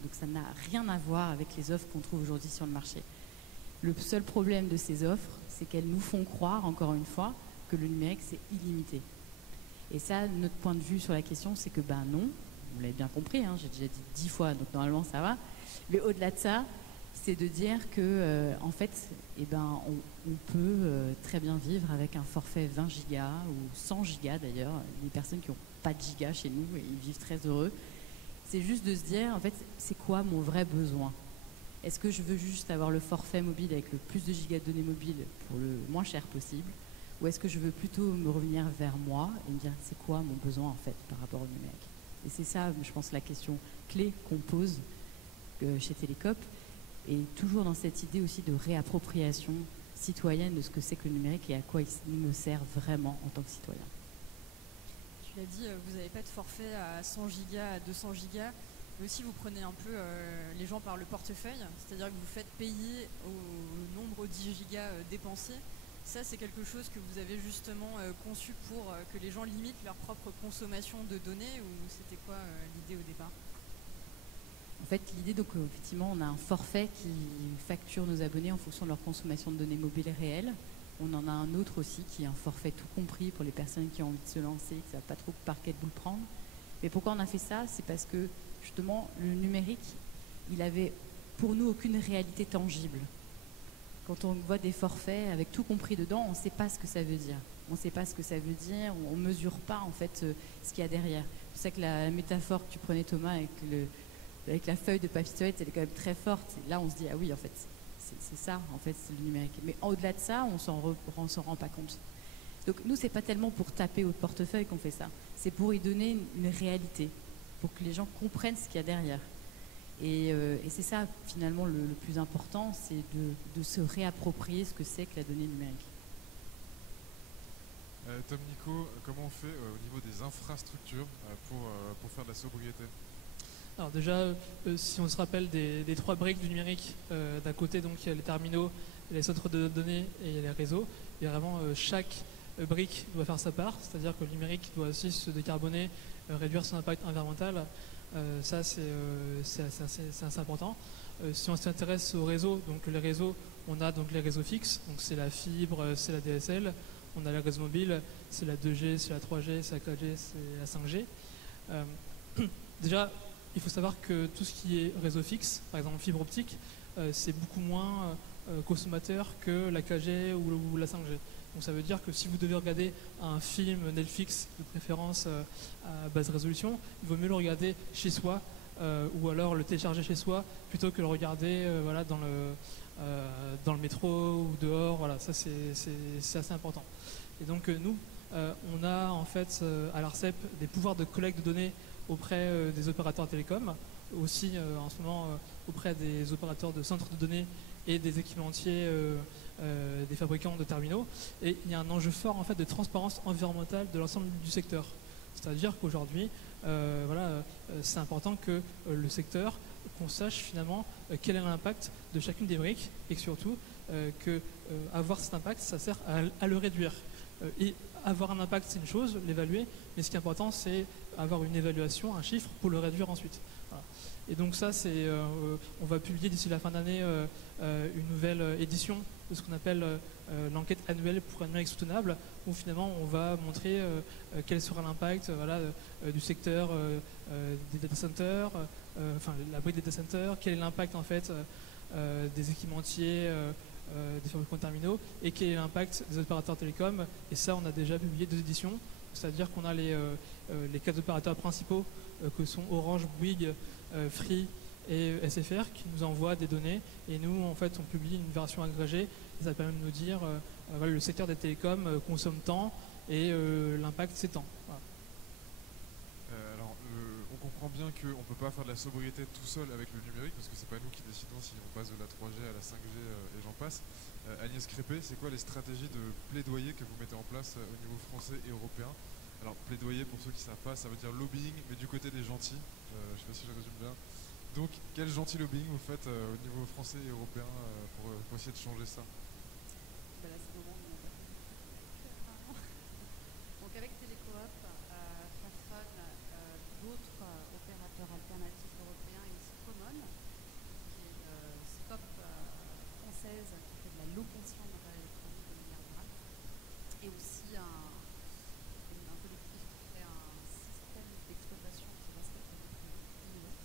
Donc ça n'a rien à voir avec les offres qu'on trouve aujourd'hui sur le marché. Le seul problème de ces offres, c'est qu'elles nous font croire, encore une fois, que le numérique, c'est illimité. Et ça, notre point de vue sur la question, c'est que non, vous l'avez bien compris, j'ai déjà dit 10 fois, donc normalement ça va. Mais au-delà de ça, c'est de dire que, en fait, eh ben, on peut très bien vivre avec un forfait 20 gigas ou 100 gigas d'ailleurs. Les personnes qui n'ont pas de gigas chez nous, et ils vivent très heureux. C'est juste de se dire, en fait, c'est quoi mon vrai besoin? Est-ce que je veux juste avoir le forfait mobile avec le plus de gigas de données mobiles pour le moins cher possible? Ou est-ce que je veux plutôt me revenir vers moi et me dire, c'est quoi mon besoin en fait par rapport au numérique? Et c'est ça, je pense, la question clé qu'on pose chez Télécope. Et toujours dans cette idée aussi de réappropriation citoyenne de ce que c'est que le numérique et à quoi il me sert vraiment en tant que citoyen. Tu l'as dit, vous n'avez pas de forfait à 100 gigas, à 200 gigas, mais aussi vous prenez un peu les gens par le portefeuille, c'est-à-dire que vous faites payer au nombre 10 gigas dépensés. Ça, c'est quelque chose que vous avez justement conçu pour que les gens limitent leur propre consommation de données, ou c'était quoi l'idée au départ? En fait, l'idée, donc, effectivement, on a un forfait qui facture nos abonnés en fonction de leur consommation de données mobiles réelles. On en a un autre aussi qui est un forfait tout compris pour les personnes qui ont envie de se lancer, qui ne savent pas trop par quel bout le prendre. Mais pourquoi on a fait ça? C'est parce que, justement, le numérique, il avait pour nous aucune réalité tangible. Quand on voit des forfaits avec tout compris dedans, on ne sait pas ce que ça veut dire. On ne sait pas ce que ça veut dire, on ne mesure pas en fait ce qu'il y a derrière. C'est ça que la métaphore que tu prenais, Thomas, avec la feuille de papier toilette, elle est quand même très forte. Et là, on se dit, ah oui, en fait, c'est ça, en fait, c'est le numérique. Mais au-delà de ça, on s'en rend pas compte. Donc nous, c'est pas tellement pour taper au portefeuille qu'on fait ça. C'est pour y donner une réalité, pour que les gens comprennent ce qu'il y a derrière. Et c'est ça, finalement, le plus important, c'est de se réapproprier ce que c'est que la donnée numérique. Tom, Nico, comment on fait au niveau des infrastructures pour faire de la sobriété? Alors déjà, si on se rappelle des trois briques du numérique, d'un côté, donc, il y a les terminaux, les centres de données et il y a les réseaux. Et vraiment, chaque brique doit faire sa part, c'est-à-dire que le numérique doit aussi se décarboner, réduire son impact environnemental. Ça, c'est assez important. Si on s'intéresse aux réseaux, donc les réseaux, on a donc les réseaux fixes, donc c'est la fibre, c'est la DSL. On a les réseaux mobiles, c'est la 2G, c'est la 3G, c'est la 4G, c'est la 5G. Déjà, il faut savoir que tout ce qui est réseau fixe, par exemple fibre optique, c'est beaucoup moins consommateur que la 4G ou la 5G. Donc ça veut dire que si vous devez regarder un film Netflix de préférence à basse résolution, il vaut mieux le regarder chez soi ou alors le télécharger chez soi plutôt que le regarder voilà, dans le métro ou dehors. Voilà, ça c'est assez important. Et donc nous, on a en fait à l'ARCEP des pouvoirs de collecte de données auprès des opérateurs télécoms, aussi en ce moment auprès des opérateurs de centres de données et des équipementiers des fabricants de terminaux. Et il y a un enjeu fort en fait de transparence environnementale de l'ensemble du secteur. C'est-à-dire qu'aujourd'hui, c'est important que le secteur, qu'on sache finalement quel est l'impact de chacune des briques et que surtout avoir cet impact, ça sert à le réduire. Et avoir un impact, c'est une chose, l'évaluer, mais ce qui est important, c'est avoir une évaluation, un chiffre pour le réduire ensuite. Voilà. Et donc ça, on va publier d'ici la fin d'année une nouvelle édition de ce qu'on appelle l'enquête annuelle pour un numérique soutenable, où finalement on va montrer quel sera l'impact du secteur des data centers, la brique des data centers, quel est l'impact en fait des équipementiers, des fabricants de terminaux, et quel est l'impact des opérateurs télécoms. Et ça, on a déjà publié 2 éditions, c'est-à-dire qu'on a les 4 opérateurs principaux que sont Orange, Bouygues, Free et SFR qui nous envoient des données, et nous en fait on publie une version agrégée et ça permet de nous dire le secteur des télécoms consomme tant et l'impact c'est tant. Voilà. Alors on comprend bien qu'on ne peut pas faire de la sobriété tout seul avec le numérique parce que c'est pas nous qui décidons si on passe de la 3G à la 5G et j'en passe. Agnès Crépé, c'est quoi les stratégies de plaidoyer que vous mettez en place au niveau français et européen? Alors plaidoyer, pour ceux qui ne savent pas, ça veut dire lobbying, mais du côté des gentils. Je ne sais pas si je résume bien. Donc, quel gentil lobbying vous faites au niveau français et européen pour essayer de changer ça? Là, c'est le moment où on va faire. Donc, avec Télécoop, Fastphone, d'autres opérateurs alternatifs européens et aussi Common, qui est Scope française qui fait de la location de matériel électronique de manière durable, et aussi un collectif qui fait un système d'exploitation qui respecte les IOS.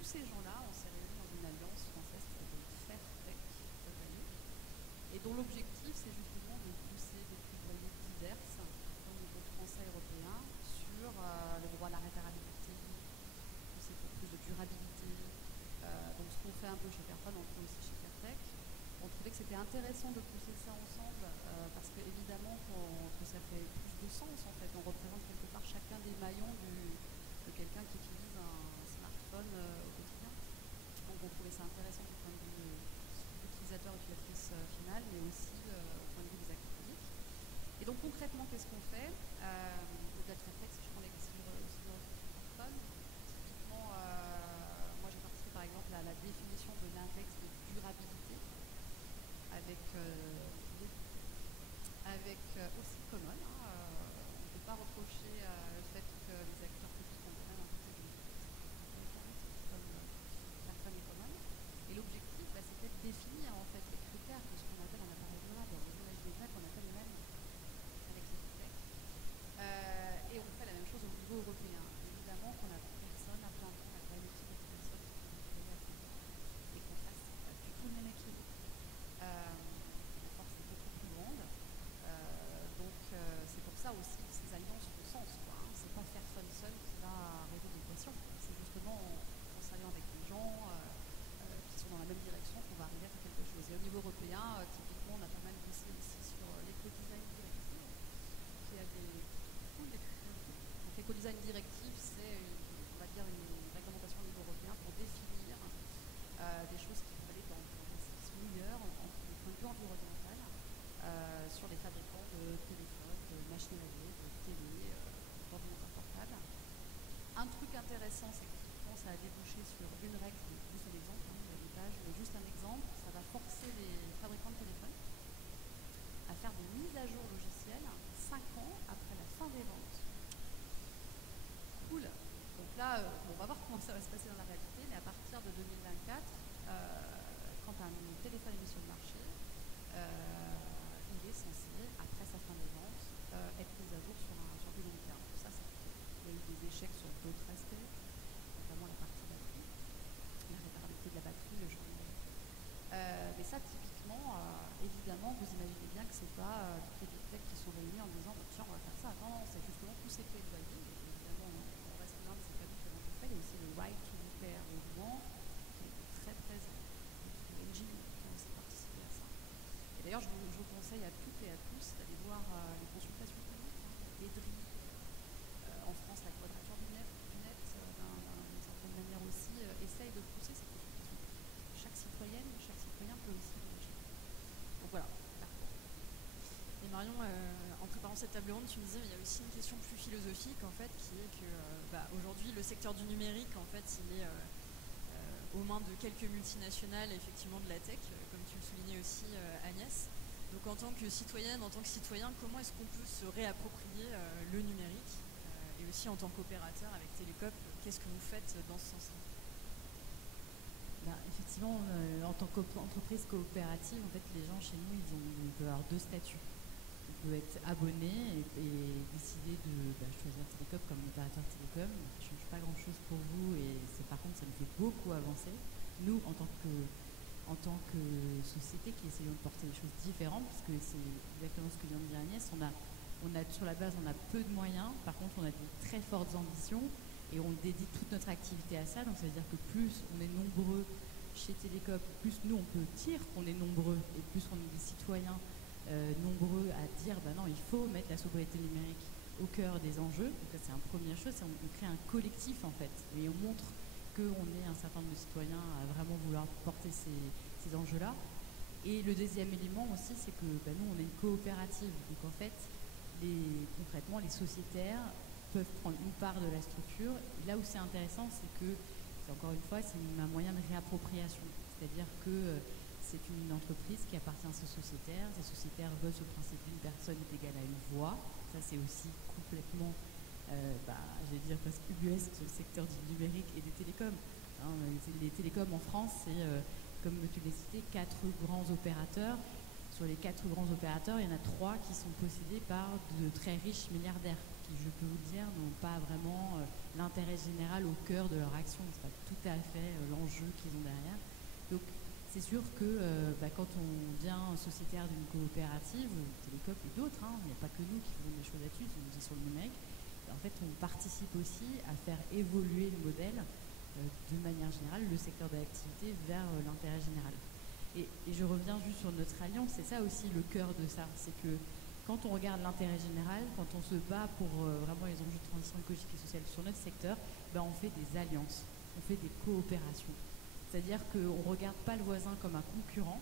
Tous ces gens-là, on s'est réunis dans une alliance française qui s'appelle c'était intéressant de pousser ça ensemble parce que évidemment que ça fait plus de sens en fait. On représente quelque part chacun des maillons de quelqu'un qui utilise un smartphone au quotidien. Donc on trouvait ça intéressant du point de vue utilisateur, utilisatrice finale, mais aussi au point de vue des acteurs publics. Et donc concrètement, qu'est-ce qu'on fait au-delà de réflexe, je prends l'exemple sur le smartphone. Typiquement, moi j'ai participé par exemple à la définition de l'index de durabilité avec aussi Common. On ne peut pas reprocher le fait que les acteurs publics ont quand même un côté comme personne et Common. Et l'objectif, c'était de définir en fait les critères de ce qu'on appelle un appareil durable. Vous imaginez bien qu'on appelle le même avec ces critères. Et on fait la même chose au niveau européen. Évidemment qu'on n'a personne à plein temps, on n'a pas une équipe de personnes qui sont employées à plein temps et qu'on fasse pas du tout le même équilibre. La force est beaucoup plus grande. Donc c'est pour ça aussi que ces alliances font sens. C'est pas faire fun seul qui va résoudre l'équation. C'est justement en s'alliant avec des gens qui sont dans la même direction qu'on va arriver à quelque chose. Et au niveau européen, typiquement, on a pas mal bossé aussi sur l'éco-design directive, qui a des cool des critères. Donc l'éco-design directive, c'est on va dire une réglementation au niveau européen pour définir des choses qui peuvent aller dans un sens meilleur du point de vue environnemental sur les fabricants de téléphones, de machines à laver, de télé, d'ordinateurs portables. Un truc intéressant, c'est que typiquement ça a débouché sur une règle, juste un exemple, il y a des pages, mais juste un exemple, ça va forcer les fabricants de téléphones à faire des mises à jour logicielles 5 ans après la fin des ventes. Cool. Donc là, on va voir comment ça va se passer dans la réalité, mais à partir de 2024, quand un téléphone est mis sur le marché, il est censé, après sa fin des ventes, être mis à jour sur du long terme. Ça, il y a eu des échecs sur d'autres aspects, notamment la partie batterie, la réparabilité de la batterie, le changement. Mais ça, typiquement, évidemment, vous imaginez bien que ce n'est pas toutes les big tech qui sont réunies en disant tiens, on va faire ça. Non, c'est justement tous ces plaidoyers. Évidemment, on reste l'un de ces cadeaux que l'on fait. Il y a aussi le right to repair au mouvement qui est très présent. Engie qui a aussi participé à ça. Et d'ailleurs, je vous conseille à toutes et à tous d'aller voir les consultations publiques, d'Edri. En France, la Quadrature du Net, d'une certaine manière aussi, essaye de pousser ces consultations publiques. Chaque citoyen peut aussi réagir. Donc voilà. Et Marion, en préparant cette table ronde, tu me disais il y a aussi une question plus philosophique en fait, qui est que aujourd'hui le secteur du numérique en fait il est aux mains de quelques multinationales, effectivement de la tech, comme tu le soulignais aussi Agnès. Donc en tant que citoyenne, en tant que citoyen, comment est-ce qu'on peut se réapproprier le numérique et aussi en tant qu'opérateur avec Télécope, qu'est-ce que vous faites dans ce sens-là? Effectivement, en tant qu'entreprise coopérative, en fait, les gens chez nous, ils peuvent avoir deux statuts. On peut être abonné et décider de choisir Télécope comme opérateur télécom. Ça ne change pas grand-chose pour vous et par contre, ça nous fait beaucoup avancer. Nous, en tant que société qui essayons de porter des choses différentes, parce que c'est exactement ce que vient de dire Agnès, sur la base, on a peu de moyens. Par contre, on a de très fortes ambitions. Et on dédie toute notre activité à ça, donc ça veut dire que plus on est nombreux chez Télécope, plus nous on peut dire qu'on est nombreux, et plus on est des citoyens nombreux à dire non, il faut mettre la sobriété numérique au cœur des enjeux. Donc ça, c'est une première chose, on crée un collectif en fait, et on montre qu'on est un certain nombre de citoyens à vraiment vouloir porter ces enjeux-là. Et le deuxième élément aussi, c'est que nous on est une coopérative, donc en fait concrètement les sociétaires peuvent prendre une part de la structure. Et là où c'est intéressant, c'est que, encore une fois, c'est un moyen de réappropriation. C'est-à-dire que c'est une entreprise qui appartient à ses sociétaires. Ces sociétaires veulent ce principe d'une personne est égale à une voix. Ça, c'est aussi complètement, je vais dire presque ubuesque sur le secteur du numérique et des télécoms. Les télécoms en France, c'est, comme tu l'as cité, 4 grands opérateurs. Sur les 4 grands opérateurs, il y en a 3 qui sont possédés par de très riches milliardaires, qui, je peux vous le dire, n'ont pas vraiment l'intérêt général au cœur de leur action. Ce n'est pas tout à fait l'enjeu qu'ils ont derrière. Donc, c'est sûr que quand on devient sociétaire d'une coopérative, Télécope et d'autres, il n'y a pas que nous qui faisons des choses là-dessus, c'est sur le numérique, en fait, on participe aussi à faire évoluer le modèle, de manière générale, le secteur d'activité vers l'intérêt général. Et je reviens juste sur notre alliance, c'est ça aussi le cœur de ça, c'est que quand on regarde l'intérêt général, quand on se bat pour vraiment les enjeux de transition écologique et sociale sur notre secteur, ben on fait des alliances, on fait des coopérations. C'est-à-dire qu'on ne regarde pas le voisin comme un concurrent,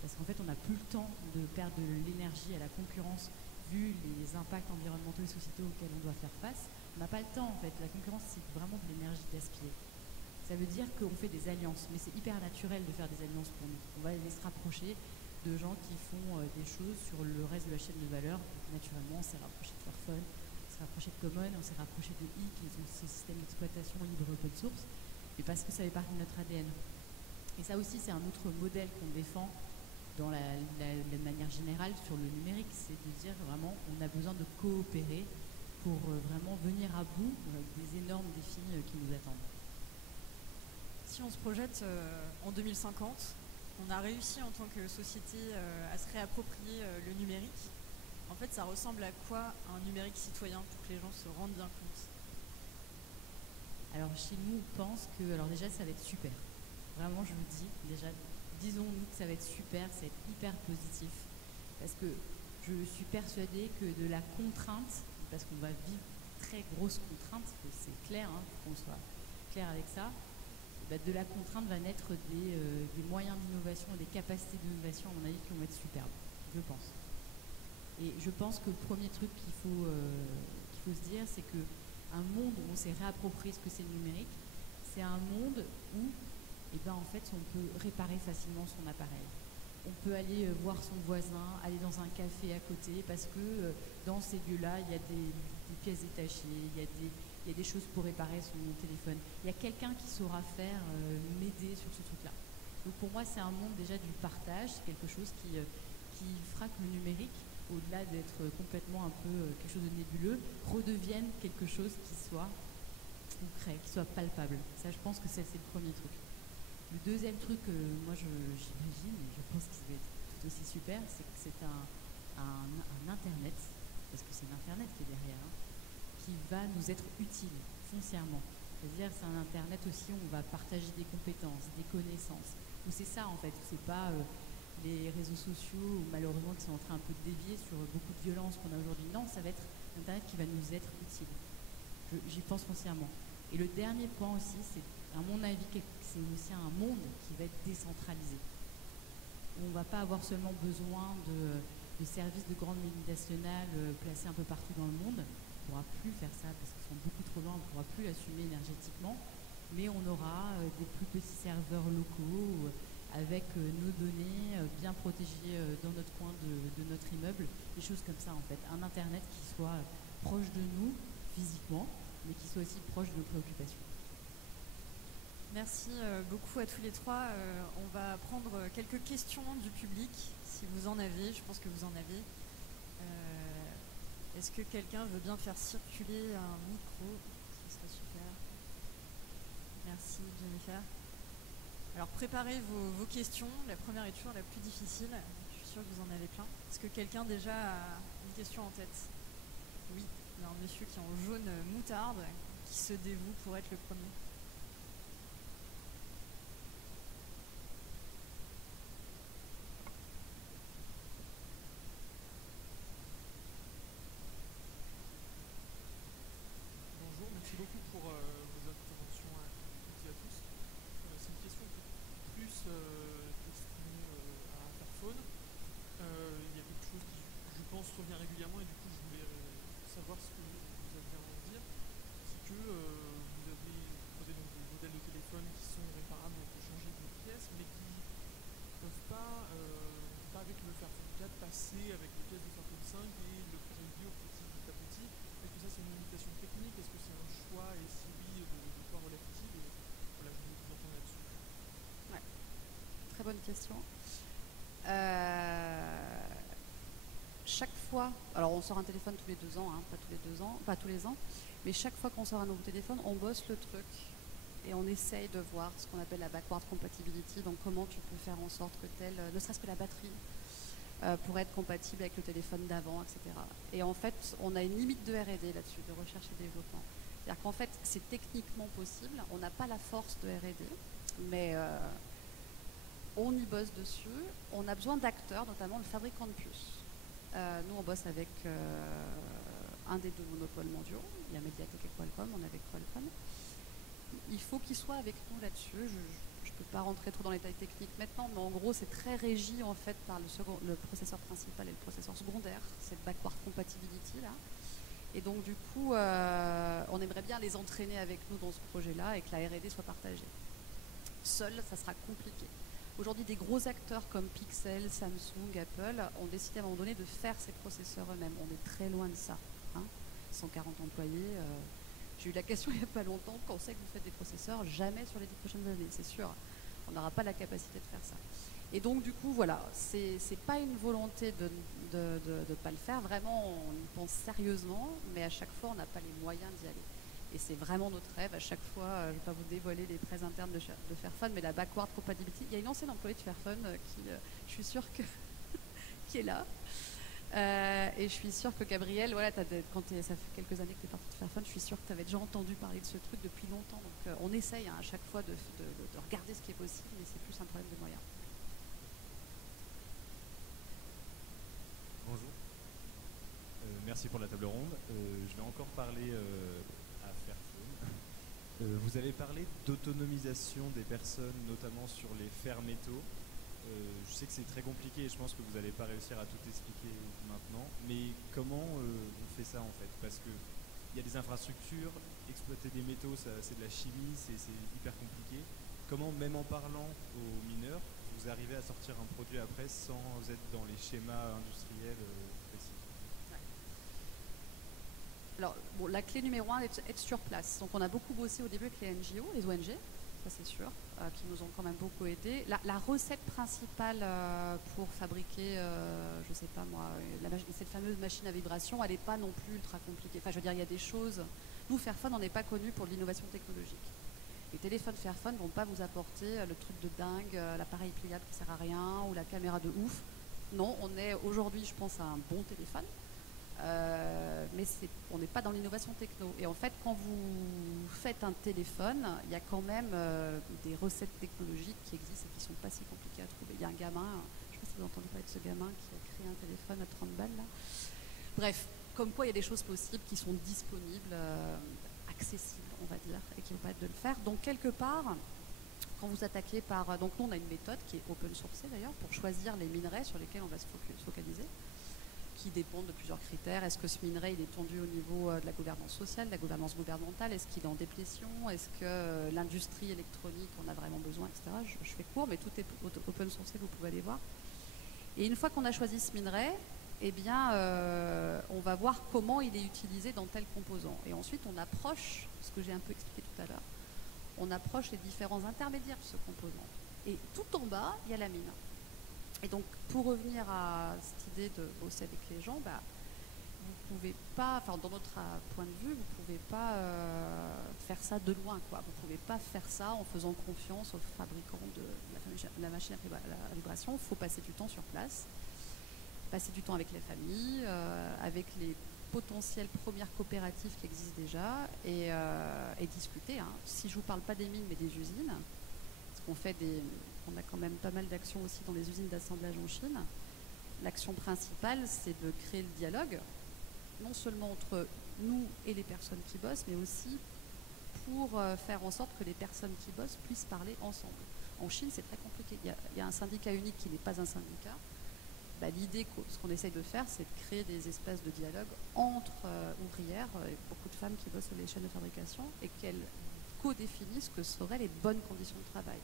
parce qu'en fait on n'a plus le temps de perdre de l'énergie à la concurrence vu les impacts environnementaux et sociétaux auxquels on doit faire face. On n'a pas le temps en fait, la concurrence c'est vraiment de l'énergie gaspillée. Ça veut dire qu'on fait des alliances, mais c'est hyper naturel de faire des alliances pour nous. On va aller se rapprocher de gens qui font des choses sur le reste de la chaîne de valeur. Donc, naturellement, on s'est rapproché de Fairphone, on s'est rapproché de Common, on s'est rapproché de I, qui sont ces systèmes d'exploitation libre open source, et parce que ça fait partie de notre ADN. Et ça aussi, c'est un autre modèle qu'on défend dans la manière générale sur le numérique, c'est de dire vraiment on a besoin de coopérer pour vraiment venir à bout des énormes défis qui nous attendent. Si on se projette en 2050, on a réussi en tant que société à se réapproprier le numérique. En fait, ça ressemble à quoi un numérique citoyen pour que les gens se rendent bien compte? Alors chez nous, on pense que, alors déjà, ça va être super. Vraiment, je vous dis, déjà, disons-nous que ça va être super, ça va être hyper positif. Parce que je suis persuadée que de la contrainte, parce qu'on va vivre très grosse contrainte, c'est clair, hein, qu'on soit clair avec ça, de la contrainte va naître des moyens d'innovation, des capacités d'innovation, à mon avis, qui vont être superbes, je pense. Et je pense que le premier truc qu'il faut se dire, c'est qu'un monde où on s'est réapproprié ce que c'est le numérique, c'est un monde où, en fait, on peut réparer facilement son appareil. On peut aller voir son voisin, aller dans un café à côté, parce que dans ces lieux-là, il y a des pièces détachées, il y a des choses pour réparer son téléphone. Il y a quelqu'un qui saura m'aider sur ce truc-là. Donc pour moi, c'est un monde déjà du partage, c'est quelque chose qui fera que le numérique, au-delà d'être complètement un peu quelque chose de nébuleux, redevienne quelque chose qui soit concret, qui soit palpable. Ça, je pense que c'est le premier truc. Le deuxième truc, moi j'imagine, et je pense que ça va être tout aussi super, c'est que c'est un Internet, parce que c'est l'Internet qui est derrière, hein, qui va nous être utile foncièrement. C'est-à-dire c'est un Internet aussi où on va partager des compétences, des connaissances. Où c'est ça en fait, où c'est pas les réseaux sociaux malheureusement qui sont en train un peu de dévier sur beaucoup de violences qu'on a aujourd'hui. Non, ça va être Internet qui va nous être utile. J'y pense foncièrement. Et le dernier point aussi, c'est à mon avis c'est aussi un monde qui va être décentralisé. Où on ne va pas avoir seulement besoin de services de grandes multinationales placés un peu partout dans le monde. On ne pourra plus faire ça parce qu'ils sont beaucoup trop loin, on ne pourra plus assumer énergétiquement, mais on aura des plus petits serveurs locaux avec nos données bien protégées dans notre coin de notre immeuble, des choses comme ça en fait. Un Internet qui soit proche de nous physiquement, mais qui soit aussi proche de nos préoccupations. Merci beaucoup à tous les trois. On va prendre quelques questions du public, si vous en avez. Je pense que vous en avez. Est-ce que quelqu'un veut bien faire circuler un micro? Ce serait super. Merci Jennifer. Alors préparez vos questions. La première est toujours la plus difficile. Je suis sûre que vous en avez plein. Est-ce que quelqu'un déjà a une question en tête? Oui, il y a un monsieur qui est en jaune moutarde qui se dévoue pour être le premier. Merci beaucoup pour vos interventions à toutes et à tous. C'est une question plus destinée à Fairphone. Il y a quelque chose qui, je pense, revient régulièrement et du coup, je voulais savoir ce que vous aviez à en dire. C'est que vous avez proposé donc des modèles de téléphone qui sont réparables, on peut changer de pièces, mais qui ne peuvent pas avec le Fairphone 4, passer avec les pièces de Fairphone 5 et le projet vidéo petit à petit. Est-ce que ça c'est une limitation technique? Est-ce que c'est un choix? Et si oui, de quoi relève-t-il? Et voilà, je voulais vous entendre là-dessus. Ouais. Très bonne question. Chaque fois, alors on sort un téléphone tous les 2 ans, hein, pas tous les ans, mais chaque fois qu'on sort un nouveau téléphone, on bosse le truc et on essaye de voir ce qu'on appelle la backward compatibility, donc comment tu peux faire en sorte que ne serait-ce que la batterie, pour être compatible avec le téléphone d'avant, etc. Et en fait, on a une limite de R&D là-dessus, de recherche et développement. C'est-à-dire qu'en fait, c'est techniquement possible, on n'a pas la force de R&D, mais On y bosse dessus. On a besoin d'acteurs, notamment le fabricant de puces. Nous, on bosse avec un des deux monopoles mondiaux. Il y a Mediatek et Qualcomm, on est avec Qualcomm. Il faut qu'ils soient avec nous là-dessus. Je ne peux pas rentrer trop dans les détails techniques maintenant, mais en gros, c'est très régi en fait par le processeur principal et le processeur secondaire, cette backward compatibility là. Et donc du coup, on aimerait bien les entraîner avec nous dans ce projet-là et que la R&D soit partagée. Seul, ça sera compliqué. Aujourd'hui, des gros acteurs comme Pixel, Samsung, Apple ont décidé à un moment donné de faire ces processeurs eux-mêmes. On est très loin de ça. 140 employés. J'ai eu la question il n'y a pas longtemps, quand on sait que vous faites des processeurs, jamais sur les 10 prochaines années, c'est sûr. On n'aura pas la capacité de faire ça. Et donc du coup, voilà, c'est pas une volonté de ne pas le faire, vraiment on y pense sérieusement, mais à chaque fois on n'a pas les moyens d'y aller. Et c'est vraiment notre rêve, à chaque fois, je ne vais pas vous dévoiler les traits internes de Fairphone, mais la backward compatibility, il y a une ancienne employée de Fairphone qui, je suis sûre que qui est là. Et je suis sûre que Gabriel, voilà, ça fait quelques années que tu es partie de Fairphone, je suis sûre que tu avais déjà entendu parler de ce truc depuis longtemps. Donc on essaye à chaque fois de regarder ce qui est possible, mais c'est plus un problème de moyens. Bonjour. Merci pour la table ronde. Je vais encore parler à Fairphone. Vous avez parlé d'autonomisation des personnes, notamment sur les fers métaux. Je sais que c'est très compliqué et je pense que vous n'allez pas réussir à tout expliquer maintenant, mais comment on fait ça en fait? Parce qu'il y a des infrastructures, exploiter des métaux, c'est de la chimie, c'est hyper compliqué. Comment, même en parlant aux mineurs, vous arrivez à sortir un produit après sans être dans les schémas industriels précis? Alors, bon, la clé numéro 1 est d'être sur place. Donc on a beaucoup bossé au début avec les NGO, les ONG, ça c'est sûr, qui nous ont quand même beaucoup aidés. La recette principale pour fabriquer, je ne sais pas moi, cette fameuse machine à vibration, elle n'est pas non plus ultra compliquée. Enfin, je veux dire, il y a des choses. Nous, Fairphone, on n'est pas connu pour de l'innovation technologique. Les téléphones Fairphone ne vont pas vous apporter le truc de dingue, l'appareil pliable qui ne sert à rien ou la caméra de ouf. Non, on est aujourd'hui, je pense, à un bon téléphone. Mais on n'est pas dans l'innovation techno. Et en fait, quand vous faites un téléphone, il y a quand même des recettes technologiques qui existent et qui ne sont pas si compliquées à trouver. Il y a un gamin, je ne sais pas si vous avez entendu parler de ce gamin qui a créé un téléphone à 30 balles là. Bref, comme quoi il y a des choses possibles qui sont disponibles, accessibles, on va dire, et qui vont permettre de le faire. Donc quelque part, quand vous attaquez par... Donc nous, on a une méthode qui est open sourcée d'ailleurs, pour choisir les minerais sur lesquels on va se focaliser, qui dépendent de plusieurs critères. Est-ce que ce minerai il est tendu au niveau de la gouvernance sociale, de la gouvernance gouvernementale? Est-ce qu'il est en déplétion? Est-ce que l'industrie électronique en a vraiment besoin, etc. Je fais court, mais tout est open sourcé, vous pouvez aller voir. Et une fois qu'on a choisi ce minerai, eh bien, on va voir comment il est utilisé dans tel composant. Et ensuite, on approche, ce que j'ai un peu expliqué tout à l'heure, on approche les différents intermédiaires de ce composant. Et tout en bas, il y a la mine. Et donc, pour revenir à cette idée de bosser avec les gens, vous pouvez pas, enfin, dans notre point de vue, vous pouvez pas faire ça de loin, quoi. Vous pouvez pas faire ça en faisant confiance aux fabricants de la machine à vibration. Il faut passer du temps sur place, passer du temps avec les familles, avec les potentielles premières coopératives qui existent déjà, et discuter. Si je vous parle pas des mines, mais des usines, parce qu'on fait on a quand même pas mal d'actions aussi dans les usines d'assemblage en Chine. L'action principale, c'est de créer le dialogue, non seulement entre nous et les personnes qui bossent, mais aussi pour faire en sorte que les personnes qui bossent puissent parler ensemble. En Chine, c'est très compliqué. Il y a un syndicat unique qui n'est pas un syndicat. L'idée, ce qu'on essaye de faire, c'est de créer des espaces de dialogue entre ouvrières, et beaucoup de femmes qui bossent sur les chaînes de fabrication, et qu'elles co-définissent ce que seraient les bonnes conditions de travail.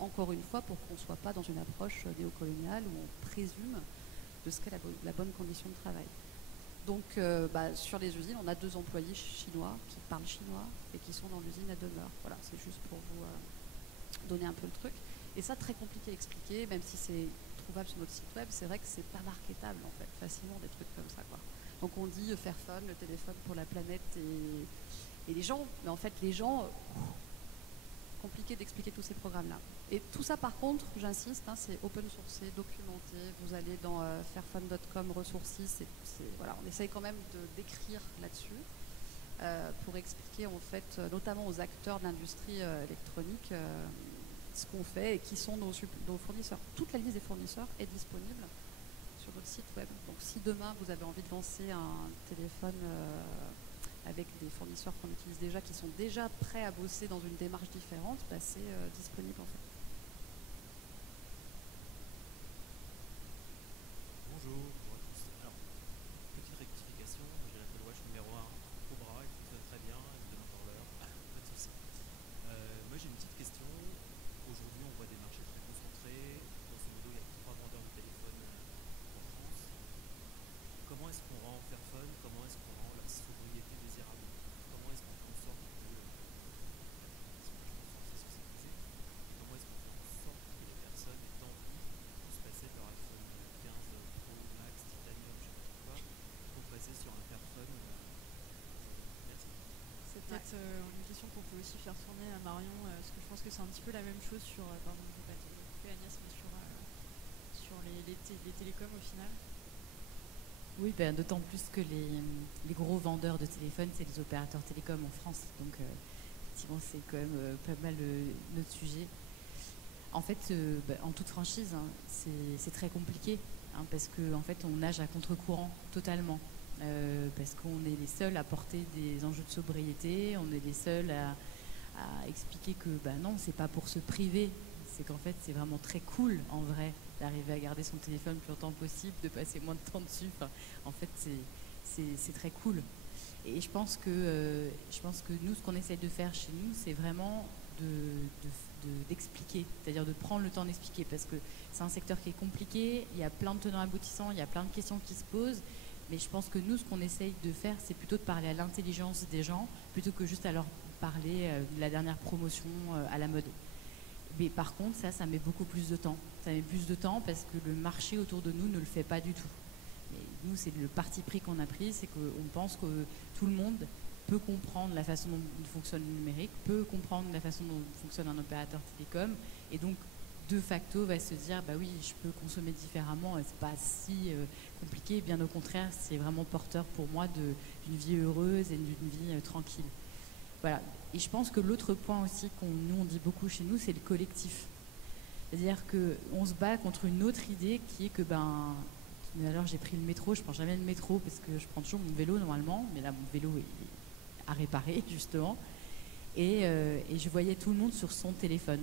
Encore une fois, pour qu'on ne soit pas dans une approche néocoloniale où on présume de ce qu'est la bonne condition de travail. Donc, sur les usines, on a 2 employés chinois qui parlent chinois et qui sont dans l'usine à demeure. Voilà, c'est juste pour vous donner un peu le truc. Et ça, très compliqué à expliquer, même si c'est trouvable sur notre site web, c'est vrai que c'est pas marketable, en fait, facilement, des trucs comme ça, quoi. Donc, on dit Fairphone, le téléphone pour la planète et les gens, mais en fait, les gens... compliqué d'expliquer tous ces programmes-là. Et tout ça, par contre, j'insiste, c'est open sourcé, documenté. Vous allez dans fairphone.com, ressources, voilà, on essaye quand même d'écrire là-dessus pour expliquer, en fait, notamment aux acteurs de l'industrie électronique, ce qu'on fait et qui sont nos fournisseurs. Toute la liste des fournisseurs est disponible sur notre site web. Donc si demain vous avez envie de lancer un téléphone avec des fournisseurs qu'on utilise déjà, qui sont déjà prêts à bosser dans une démarche différente, bah, c'est disponible en fait. Bonjour à tous. Alors, petite rectification, j'ai l'Apple Watch numéro 1 au bras, il fonctionne très bien, il me donne encore l'heure, pas de souci. Moi j'ai une petite question. Aujourd'hui on voit des marchés très concentrés, grosso modo il y a 3 vendeurs de téléphones en France. Comment est-ce qu'on rend Fairphone, comment est-ce qu'on rend la sobriété désirable? Comment est-ce qu'on fait en sorte que comment est-ce qu'on fait en sorte que les personnes aient envie de se passer de leur iPhone 15 Pro Max Titanium, je sais pas quoi, pour passer sur un Fairphone? Merci. C'est peut-être une question qu'on peut aussi faire tourner à Marion, parce que je pense que c'est un petit peu la même chose sur, pardon, je ne vais pas te couper Agnès, mais sur les télécoms au final. Oui, ben, d'autant plus que les gros vendeurs de téléphones, c'est les opérateurs télécoms en France. Donc, effectivement, c'est quand même pas mal notre sujet. En fait, en toute franchise, hein, c'est très compliqué, hein, parce qu'en fait, on nage à contre-courant totalement. Parce qu'on est les seuls à porter des enjeux de sobriété, on est les seuls à expliquer que non, c'est pas pour se priver, c'est qu'en fait, c'est vraiment très cool, en vrai, d'arriver à garder son téléphone le plus longtemps possible, de passer moins de temps dessus. Enfin, en fait, c'est très cool. Et je pense que nous, ce qu'on essaye de faire chez nous, c'est vraiment d'expliquer, c'est-à-dire de prendre le temps d'expliquer, parce que c'est un secteur qui est compliqué, il y a plein de tenants aboutissants, il y a plein de questions qui se posent, mais je pense que nous, ce qu'on essaye de faire, c'est plutôt de parler à l'intelligence des gens, plutôt que juste à leur parler de la dernière promotion à la mode. Mais par contre, ça met beaucoup plus de temps. Ça met plus de temps parce que le marché autour de nous ne le fait pas du tout. Et nous, c'est le parti pris qu'on a pris, c'est qu'on pense que tout le monde peut comprendre la façon dont fonctionne le numérique, peut comprendre la façon dont fonctionne un opérateur télécom, et donc de facto va se dire bah oui, je peux consommer différemment, et c'est pas si compliqué, bien au contraire, c'est vraiment porteur pour moi d'une vie heureuse et d'une vie tranquille. Voilà. Et je pense que l'autre point aussi nous on dit beaucoup chez nous, c'est le collectif. C'est-à-dire qu'on se bat contre une autre idée qui est que alors j'ai pris le métro, je prends jamais le métro parce que je prends toujours mon vélo normalement, mais là mon vélo est à réparer justement. Et je voyais tout le monde sur son téléphone.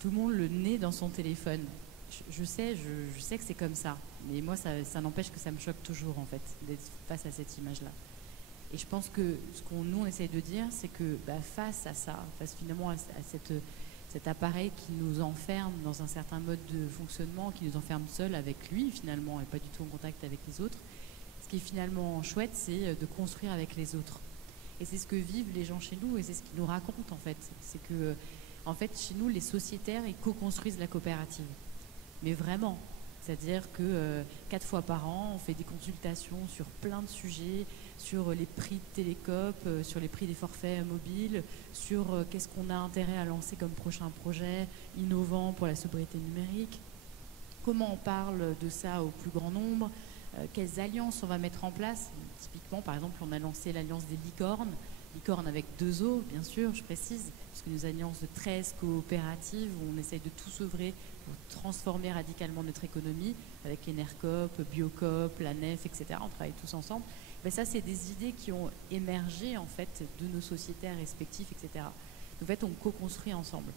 Tout le monde le nez dans son téléphone. Je sais que c'est comme ça, mais moi ça n'empêche que ça me choque toujours en fait d'être face à cette image-là. Et je pense que ce nous on essaye de dire, c'est que face à ça, face finalement à cet appareil qui nous enferme dans un certain mode de fonctionnement, qui nous enferme seul avec lui finalement et pas du tout en contact avec les autres, ce qui est finalement chouette, c'est de construire avec les autres. Et c'est ce que vivent les gens chez nous et c'est ce qu'ils nous racontent en fait. C'est que en fait chez nous les sociétaires ils co-construisent la coopérative. Mais vraiment. C'est-à-dire que 4 fois par an, on fait des consultations sur plein de sujets, sur les prix de télécop, sur les prix des forfaits mobiles, sur qu'est-ce qu'on a intérêt à lancer comme prochain projet innovant pour la sobriété numérique, comment on parle de ça au plus grand nombre, quelles alliances on va mettre en place. Typiquement, par exemple, on a lancé l'alliance des licornes avec 2 O, bien sûr, je précise, puisque nous alliances de 13 coopératives où on essaye de tous œuvrer pour transformer radicalement notre économie avec Enercop, Biocop, la Nef, etc. On travaille tous ensemble. Ça, c'est des idées qui ont émergé en fait de nos sociétaires respectifs, etc. En fait, on co-construit ensemble.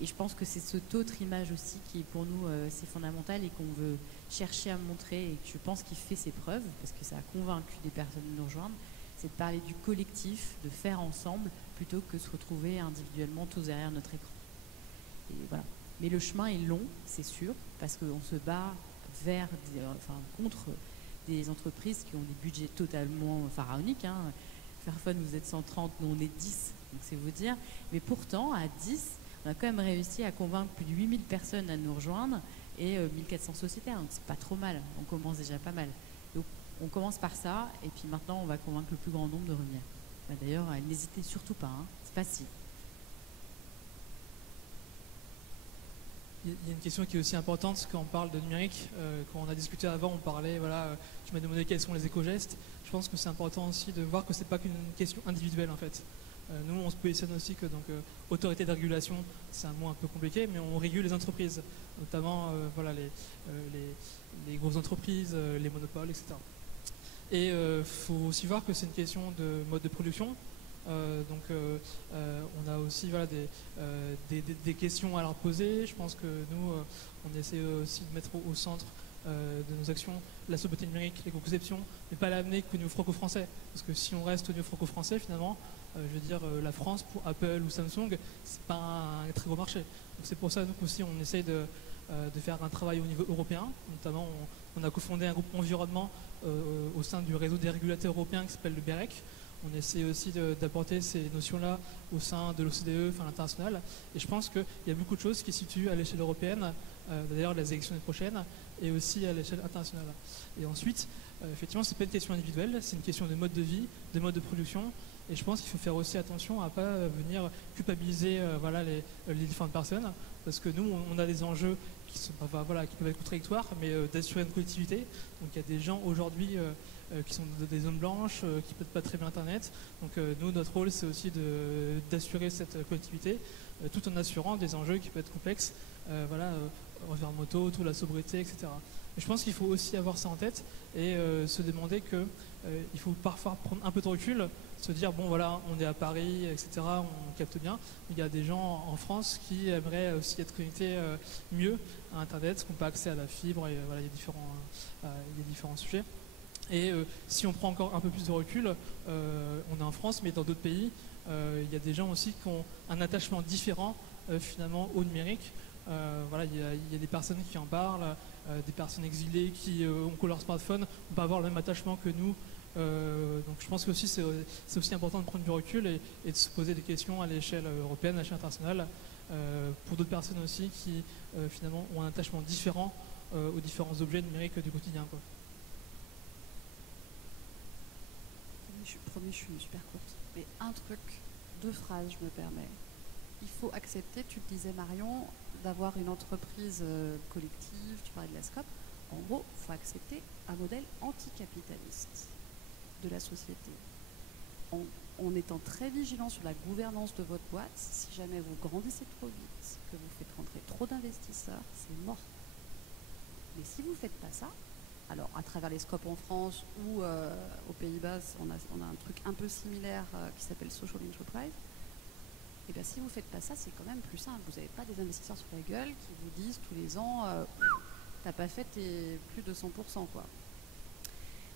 Et je pense que c'est cette autre image aussi qui est pour nous c'est fondamental et qu'on veut chercher à montrer et que je pense qu'il fait ses preuves parce que ça a convaincu des personnes de nous rejoindre. C'est de parler du collectif, de faire ensemble, plutôt que de se retrouver individuellement tous derrière notre écran. Et voilà. Mais le chemin est long, c'est sûr, parce qu'on se bat contre des entreprises qui ont des budgets totalement pharaoniques. Hein. Fairphone, vous êtes 130, nous on est 10, donc c'est vous dire. Mais pourtant, à 10, on a quand même réussi à convaincre plus de 8000 personnes à nous rejoindre et 1400 sociétaires, donc c'est pas trop mal, on commence déjà pas mal. Donc on commence par ça, et puis maintenant on va convaincre le plus grand nombre de revenir. D'ailleurs, n'hésitez surtout pas, hein, c'est facile. Il y a une question qui est aussi importante quand on parle de numérique. Quand on a discuté avant, on parlait, tu m'as demandé quels sont les éco-gestes. Je pense que c'est important aussi de voir que ce n'est pas qu'une question individuelle en fait. Nous, on se positionne aussi que donc autorité de régulation, c'est un mot un peu compliqué, mais on régule les entreprises, notamment voilà, les grosses entreprises, les monopoles, etc. Et il faut aussi voir que c'est une question de mode de production. On a aussi voilà, des questions à leur poser. Je pense que nous, on essaie aussi de mettre au centre de nos actions la sobriété numérique, l'éco-conception, mais pas l'amener qu'au niveau franco-français. Parce que si on reste au niveau franco-français, finalement, je veux dire, la France, pour Apple ou Samsung, c'est pas un très gros marché. Donc c'est pour ça nous aussi on essaye de faire un travail au niveau européen. Notamment, on a cofondé un groupe environnement au sein du réseau des régulateurs européens qui s'appelle le BEREC. On essaie aussi d'apporter ces notions-là au sein de l'OCDE, enfin l'international. Et je pense qu'il y a beaucoup de choses qui se situent à l'échelle européenne, d'ailleurs les élections prochaines, et aussi à l'échelle internationale. Et ensuite, effectivement, c'est pas une question individuelle, c'est une question de mode de vie, de mode de production. Et je pense qu'il faut faire aussi attention à ne pas venir culpabiliser voilà, les différentes personnes, parce que nous, on a des enjeux qui peuvent être contradictoires, mais d'assurer une collectivité. Donc il y a des gens aujourd'hui qui sont des zones blanches, qui ne peuvent pas très bien Internet. Donc nous, notre rôle, c'est aussi d'assurer cette collectivité, tout en assurant des enjeux qui peuvent être complexes, environnementaux, autour de la sobriété, etc. Mais je pense qu'il faut aussi avoir ça en tête et se demander qu'il faut parfois prendre un peu de recul, se dire bon voilà, on est à Paris, etc., on capte bien. Il y a des gens en France qui aimeraient aussi être connectés mieux à Internet, qui n'ont pas accès à la fibre, et voilà, il y a différents sujets. Et si on prend encore un peu plus de recul, on est en France, mais dans d'autres pays, il y a des gens aussi qui ont un attachement différent finalement au numérique. Voilà, il y a des personnes qui en parlent, des personnes exilées qui ont que leur smartphone, vont pas avoir le même attachement que nous. Donc je pense que c'est aussi important de prendre du recul et de se poser des questions à l'échelle européenne, à l'échelle internationale, pour d'autres personnes aussi qui finalement ont un attachement différent aux différents objets numériques du quotidien, quoi. Je suis super courte. Mais un truc, 2 phrases, je me permets. Il faut accepter, tu le disais Marion, d'avoir une entreprise collective, tu parlais de la SCOP. En gros, il faut accepter un modèle anticapitaliste de la société. En étant très vigilant sur la gouvernance de votre boîte, si jamais vous grandissez trop vite, que vous faites rentrer trop d'investisseurs, c'est mort. Mais si vous ne faites pas ça, alors à travers les scopes en France ou aux Pays-Bas, on a un truc un peu similaire qui s'appelle Social Enterprise. Et bien si vous ne faites pas ça, c'est quand même plus simple. Vous n'avez pas des investisseurs sur la gueule qui vous disent tous les ans t'as pas fait tes plus de 100%, quoi.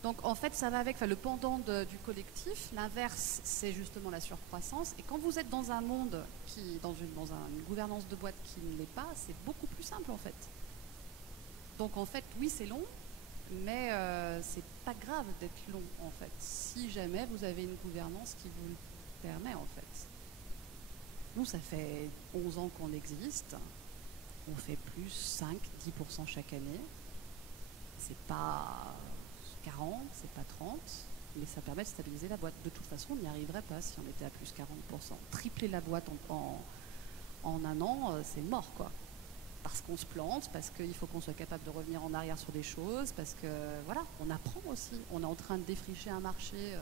Donc en fait ça va avec le pendant du collectif. L'inverse, c'est justement la surcroissance. Et quand vous êtes dans un monde dans une gouvernance de boîte qui ne l'est pas, c'est beaucoup plus simple en fait. Donc en fait, oui, c'est long, mais c'est pas grave d'être long en fait, si jamais vous avez une gouvernance qui vous le permet en fait. Nous, ça fait 11 ans qu'on existe, on fait plus 5-10% chaque année. C'est pas 40, c'est pas 30, mais ça permet de stabiliser la boîte. De toute façon, on n'y arriverait pas si on était à plus 40%. Tripler la boîte en un an, c'est mort, quoi. Parce qu'on se plante, parce qu'il faut qu'on soit capable de revenir en arrière sur des choses, parce que, voilà, on apprend aussi. On est en train de défricher un marché.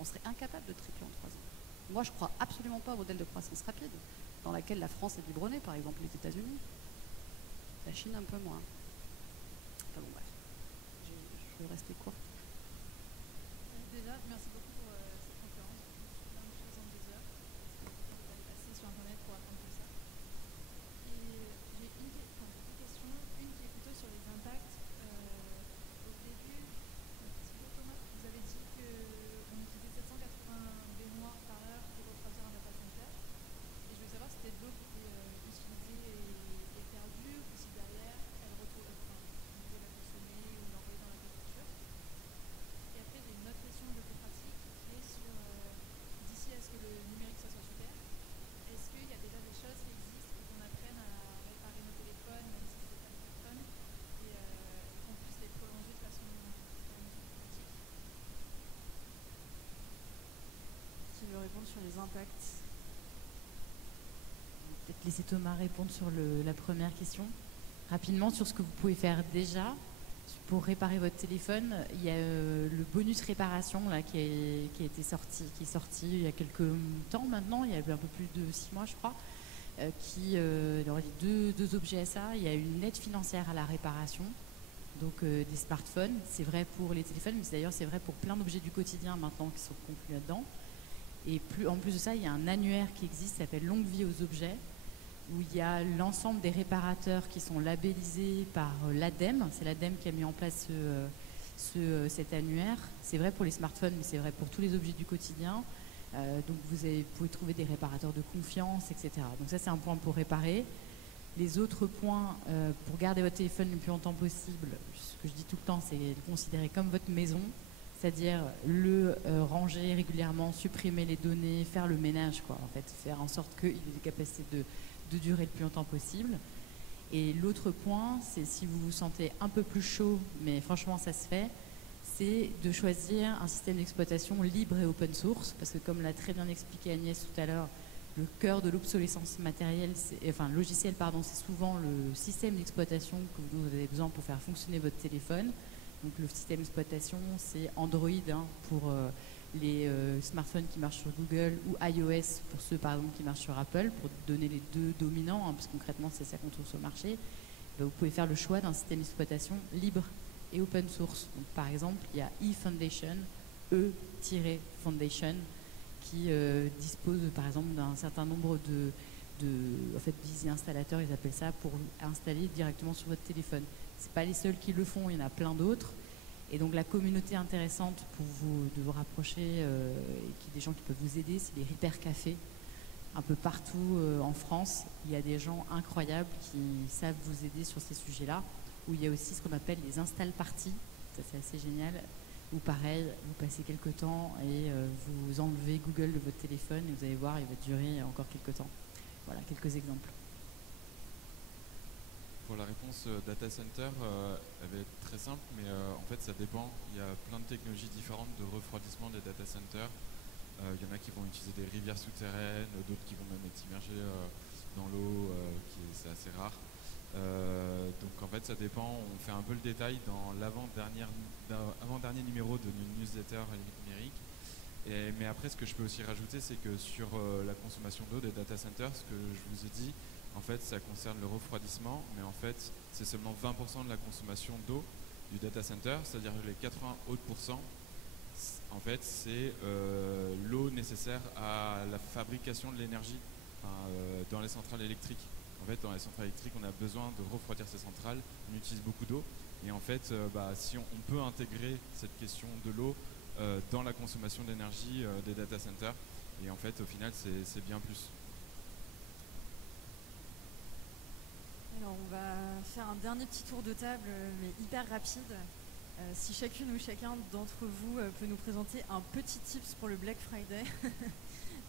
On serait incapable de tripler en 3 ans. Moi, je ne crois absolument pas au modèle de croissance rapide, dans laquelle la France est biberonnée, par exemple les États-Unis. La Chine, un peu moins. Enfin bon, bref. Je vais rester courte. Déjà, merci beaucoup pour cette conférence. Plein de choses en 2 heures. On va aller passer sur Internet pour apprendre tout ça. Et j'ai deux questions. Une qui est plutôt sur les impacts. Au début, Thibaut Thomas, vous avez dit qu'on utilisait 780 baignoires par heure pour refroidir un data center. Et je voulais savoir si c'était de l'eau qui était utilisée et perdue, ou si derrière elle retourne, vous pouvez la consommer ou l'envoyer dans l'agriculture. Et après, j'ai une autre question de plus pratique qui est sur d'ici à ce que le numérique ça soit super, est-ce qu'il y a déjà des choses qui existent pour qu'on apprenne à réparer nos téléphones, même si c'est pas des téléphones, et qu'on puisse les prolonger de façon pratique? Qui veut répondre sur les impacts? Peut-être laisser Thomas répondre sur la première question. Rapidement, sur ce que vous pouvez faire déjà pour réparer votre téléphone, il y a le bonus réparation là, qui est sorti il y a quelques temps maintenant, il y a un peu plus de 6 mois je crois, il y aurait deux objets à ça. Il y a une aide financière à la réparation, donc des smartphones. C'est vrai pour les téléphones, mais d'ailleurs c'est vrai pour plein d'objets du quotidien maintenant qui sont compris là-dedans. Et en plus de ça, il y a un annuaire qui existe, qui s'appelle Longue Vie aux objets, où il y a l'ensemble des réparateurs qui sont labellisés par l'ADEME. C'est l'ADEME qui a mis en place cet annuaire. C'est vrai pour les smartphones, mais c'est vrai pour tous les objets du quotidien. Donc vous pouvez trouver des réparateurs de confiance, etc. Donc ça, c'est un point pour réparer. Les autres points, pour garder votre téléphone le plus longtemps possible, ce que je dis tout le temps, c'est le considérer comme votre maison, c'est-à-dire le ranger régulièrement, supprimer les données, faire le ménage, quoi, en fait, faire en sorte qu'il ait des capacités de durer le plus longtemps possible. Et l'autre point, c'est si vous vous sentez un peu plus chaud, mais franchement ça se fait, c'est de choisir un système d'exploitation libre et open source, parce que comme l'a très bien expliqué Agnès tout à l'heure, le cœur de l'obsolescence logicielle, c'est souvent le système d'exploitation que vous avez besoin pour faire fonctionner votre téléphone. Donc le système d'exploitation, c'est Android pour les smartphones qui marchent sur Google, ou iOS pour ceux par exemple qui marchent sur Apple, pour donner les deux dominants, parce que concrètement c'est ça qu'on trouve sur le marché. Vous pouvez faire le choix d'un système d'exploitation libre et open source. Donc, par exemple, il y a eFoundation, E-Foundation, qui dispose par exemple d'un certain nombre d'easy installateurs, ils appellent ça, pour installer directement sur votre téléphone. Ce pas les seuls qui le font, il y en a plein d'autres. Et donc la communauté intéressante de vous rapprocher, et des gens qui peuvent vous aider, c'est les Repair Café. Un peu partout en France, il y a des gens incroyables qui savent vous aider sur ces sujets-là. Où il y a aussi ce qu'on appelle les install parties, ça c'est assez génial, où pareil, vous passez quelques temps et vous enlevez Google de votre téléphone et vous allez voir, il va durer encore quelques temps. Voilà, quelques exemples. Pour la réponse data center, elle va être très simple, mais en fait ça dépend. Il y a plein de technologies différentes de refroidissement des data centers. Il y en a qui vont utiliser des rivières souterraines, d'autres qui vont même être immergés dans l'eau, c'est assez rare. Donc en fait ça dépend, on fait un peu le détail dans l'avant-dernier numéro de notre newsletter numérique. Mais après ce que je peux aussi rajouter, c'est que sur la consommation d'eau des data centers, ce que je vous ai dit, en fait ça concerne le refroidissement, mais en fait c'est seulement 20% de la consommation d'eau du data center, c'est-à-dire les 80 autres pourcents, en fait c'est l'eau nécessaire à la fabrication de l'énergie dans les centrales électriques. En fait, dans les centrales électriques, on a besoin de refroidir ces centrales, on utilise beaucoup d'eau. Et en fait, si on peut intégrer cette question de l'eau dans la consommation d'énergie des data centers, et en fait, au final, c'est bien plus. Alors, on va faire un dernier petit tour de table, mais hyper rapide. Si chacune ou chacun d'entre vous peut nous présenter un petit tips pour le Black Friday,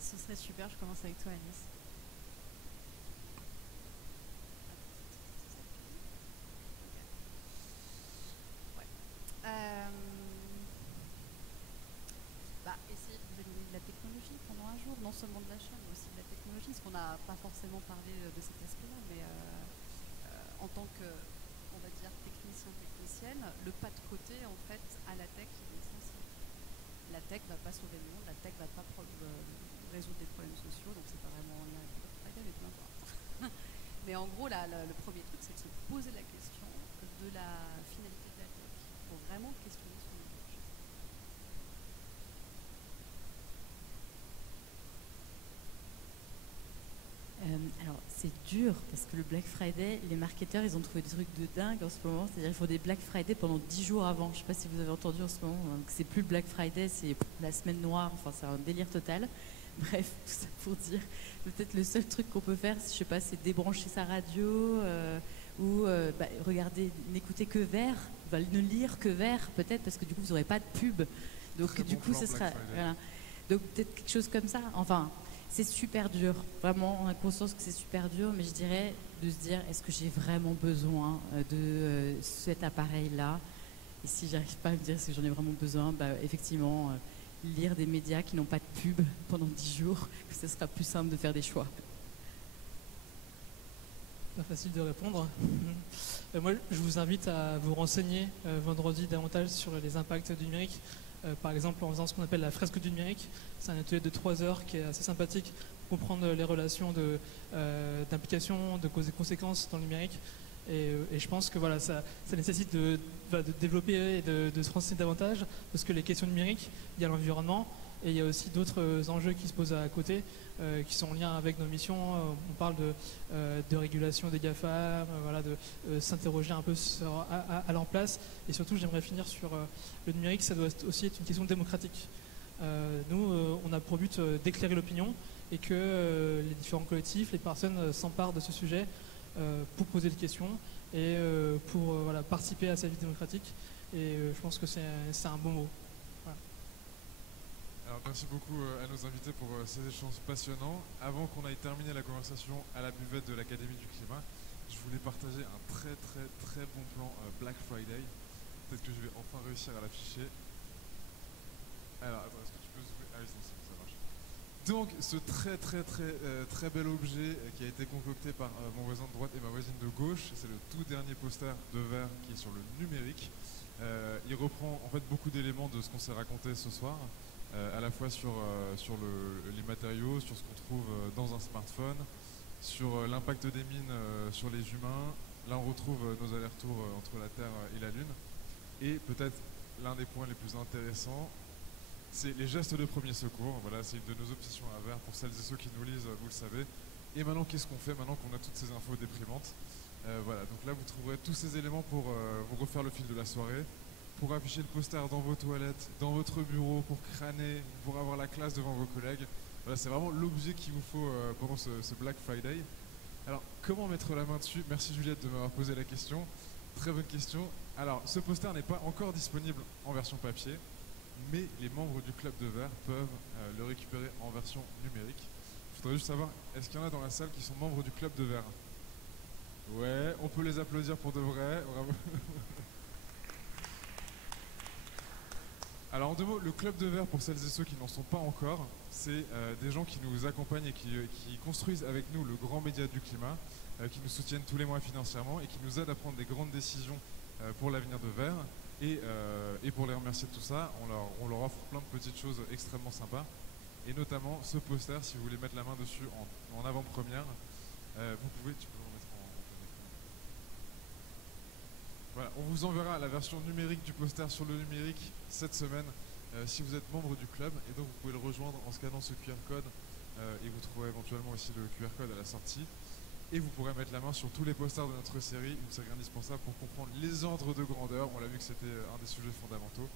ce serait super. Je commence avec toi, Agnès. Essayer de vous éloigner de la technologie pendant un jour, non seulement de l'achat, mais aussi de la technologie, parce qu'on n'a pas forcément parlé de cet aspect-là, mais en tant que, on va dire, technicienne, le pas de côté, en fait, à la tech, il est essentiel. La tech ne va pas sauver le monde, la tech ne va pas résoudre des problèmes sociaux, donc c'est pas vraiment en lien avec le Friday, mais peu importe. Mais en gros, le premier truc, c'est de se poser la question de la finalité de la tech, pour vraiment questionner son usage. Alors c'est dur parce que le Black Friday, les marketeurs ils ont trouvé des trucs de dingue en ce moment, c'est-à-dire qu'ils font des Black Friday pendant 10 jours avant. Je ne sais pas si vous avez entendu en ce moment, donc c'est plus le Black Friday, c'est la semaine noire, enfin c'est un délire total. Bref, tout ça pour dire, peut-être le seul truc qu'on peut faire, je sais pas, c'est débrancher sa radio ou regarder, n'écouter que vert, ne lire que vert peut-être parce que du coup vous n'aurez pas de pub. Donc Très du bon coup plan ce Black sera... Friday. Voilà. Donc peut-être quelque chose comme ça, enfin... C'est super dur, vraiment, on a conscience que c'est super dur, mais je dirais de se dire, est-ce que j'ai vraiment besoin de cet appareil-là? Et si j'arrive pas à me dire est-ce que j'en ai vraiment besoin, effectivement, lire des médias qui n'ont pas de pub pendant 10 jours, ce sera plus simple de faire des choix. Pas facile de répondre. Moi, je vous invite à vous renseigner vendredi davantage sur les impacts du numérique. Par exemple, en faisant ce qu'on appelle la fresque du numérique. C'est un atelier de 3 heures qui est assez sympathique pour comprendre les relations d'implication, de causes et conséquences dans le numérique. Et je pense que voilà, ça nécessite de développer et de se renseigner davantage, parce que les questions numériques, il y a l'environnement, et il y a aussi d'autres enjeux qui se posent à côté, qui sont en lien avec nos missions. On parle de régulation des GAFA, voilà, de s'interroger un peu à leur place. Et surtout, j'aimerais finir sur le numérique, ça doit aussi être une question démocratique. Nous, on a pour but d'éclairer l'opinion et que les différents collectifs, les personnes s'emparent de ce sujet pour poser des questions et pour voilà, participer à sa vie démocratique. Et je pense que c'est un bon mot. Voilà. Alors, merci beaucoup à nos invités pour ces échanges passionnants. Avant qu'on aille terminer la conversation à la buvette de l'Académie du Climat, je voulais partager un très très très bon plan Black Friday. Peut-être que je vais enfin réussir à l'afficher. Alors, attends, est-ce que tu peux zoomer? Ah oui, ça marche. Donc, ce très bel objet qui a été concocté par mon voisin de droite et ma voisine de gauche, c'est le tout dernier poster de verre qui est sur le numérique. Il reprend en fait beaucoup d'éléments de ce qu'on s'est raconté ce soir, à la fois sur les matériaux, sur ce qu'on trouve dans un smartphone, sur l'impact des mines sur les humains. Là, on retrouve nos allers-retours entre la Terre et la Lune. Et peut-être l'un des points les plus intéressants, c'est les gestes de premier secours. Voilà, c'est une de nos obsessions à verre pour celles et ceux qui nous lisent, vous le savez. Et maintenant, qu'est-ce qu'on fait maintenant qu'on a toutes ces infos déprimantes? Voilà, donc là, vous trouverez tous ces éléments pour vous refaire le fil de la soirée, pour afficher le poster dans vos toilettes, dans votre bureau, pour crâner, pour avoir la classe devant vos collègues. Voilà, c'est vraiment l'objet qu'il vous faut pendant ce Black Friday. Alors, comment mettre la main dessus? Merci Juliette de m'avoir posé la question. Très bonne question. Alors, ce poster n'est pas encore disponible en version papier, mais les membres du Club de Verre peuvent le récupérer en version numérique. Je voudrais juste savoir, est-ce qu'il y en a dans la salle qui sont membres du Club de Verre? Ouais, on peut les applaudir pour de vrai. Bravo. Alors en deux mots, le Club de Verre, pour celles et ceux qui n'en sont pas encore, c'est des gens qui nous accompagnent et qui construisent avec nous le grand média du climat, qui nous soutiennent tous les mois financièrement et qui nous aident à prendre des grandes décisions pour l'avenir de Verre. Et pour les remercier de tout ça, on leur offre plein de petites choses extrêmement sympas. Et notamment ce poster, si vous voulez mettre la main dessus en avant-première, vous pouvez, tu peux le remettre en écran. Voilà, on vous enverra la version numérique du poster sur le numérique cette semaine si vous êtes membre du club. Et donc vous pouvez le rejoindre en scannant ce QR code et vous trouverez éventuellement aussi le QR code à la sortie. Et vous pourrez mettre la main sur tous les posters de notre série, une série indispensable pour comprendre les ordres de grandeur. On l'a vu que c'était un des sujets fondamentaux.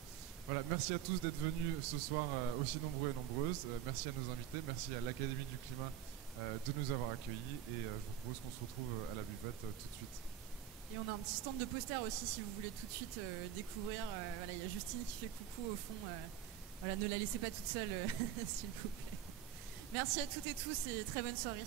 Voilà, merci à tous d'être venus ce soir aussi nombreux et nombreuses. Merci à nos invités, merci à l'Académie du Climat de nous avoir accueillis. Et je vous propose qu'on se retrouve à la buvette tout de suite. Et on a un petit stand de posters aussi si vous voulez tout de suite découvrir. Voilà, il y a Justine qui fait coucou au fond. Voilà, ne la laissez pas toute seule, s'il vous plaît. Merci à toutes et tous et très bonne soirée.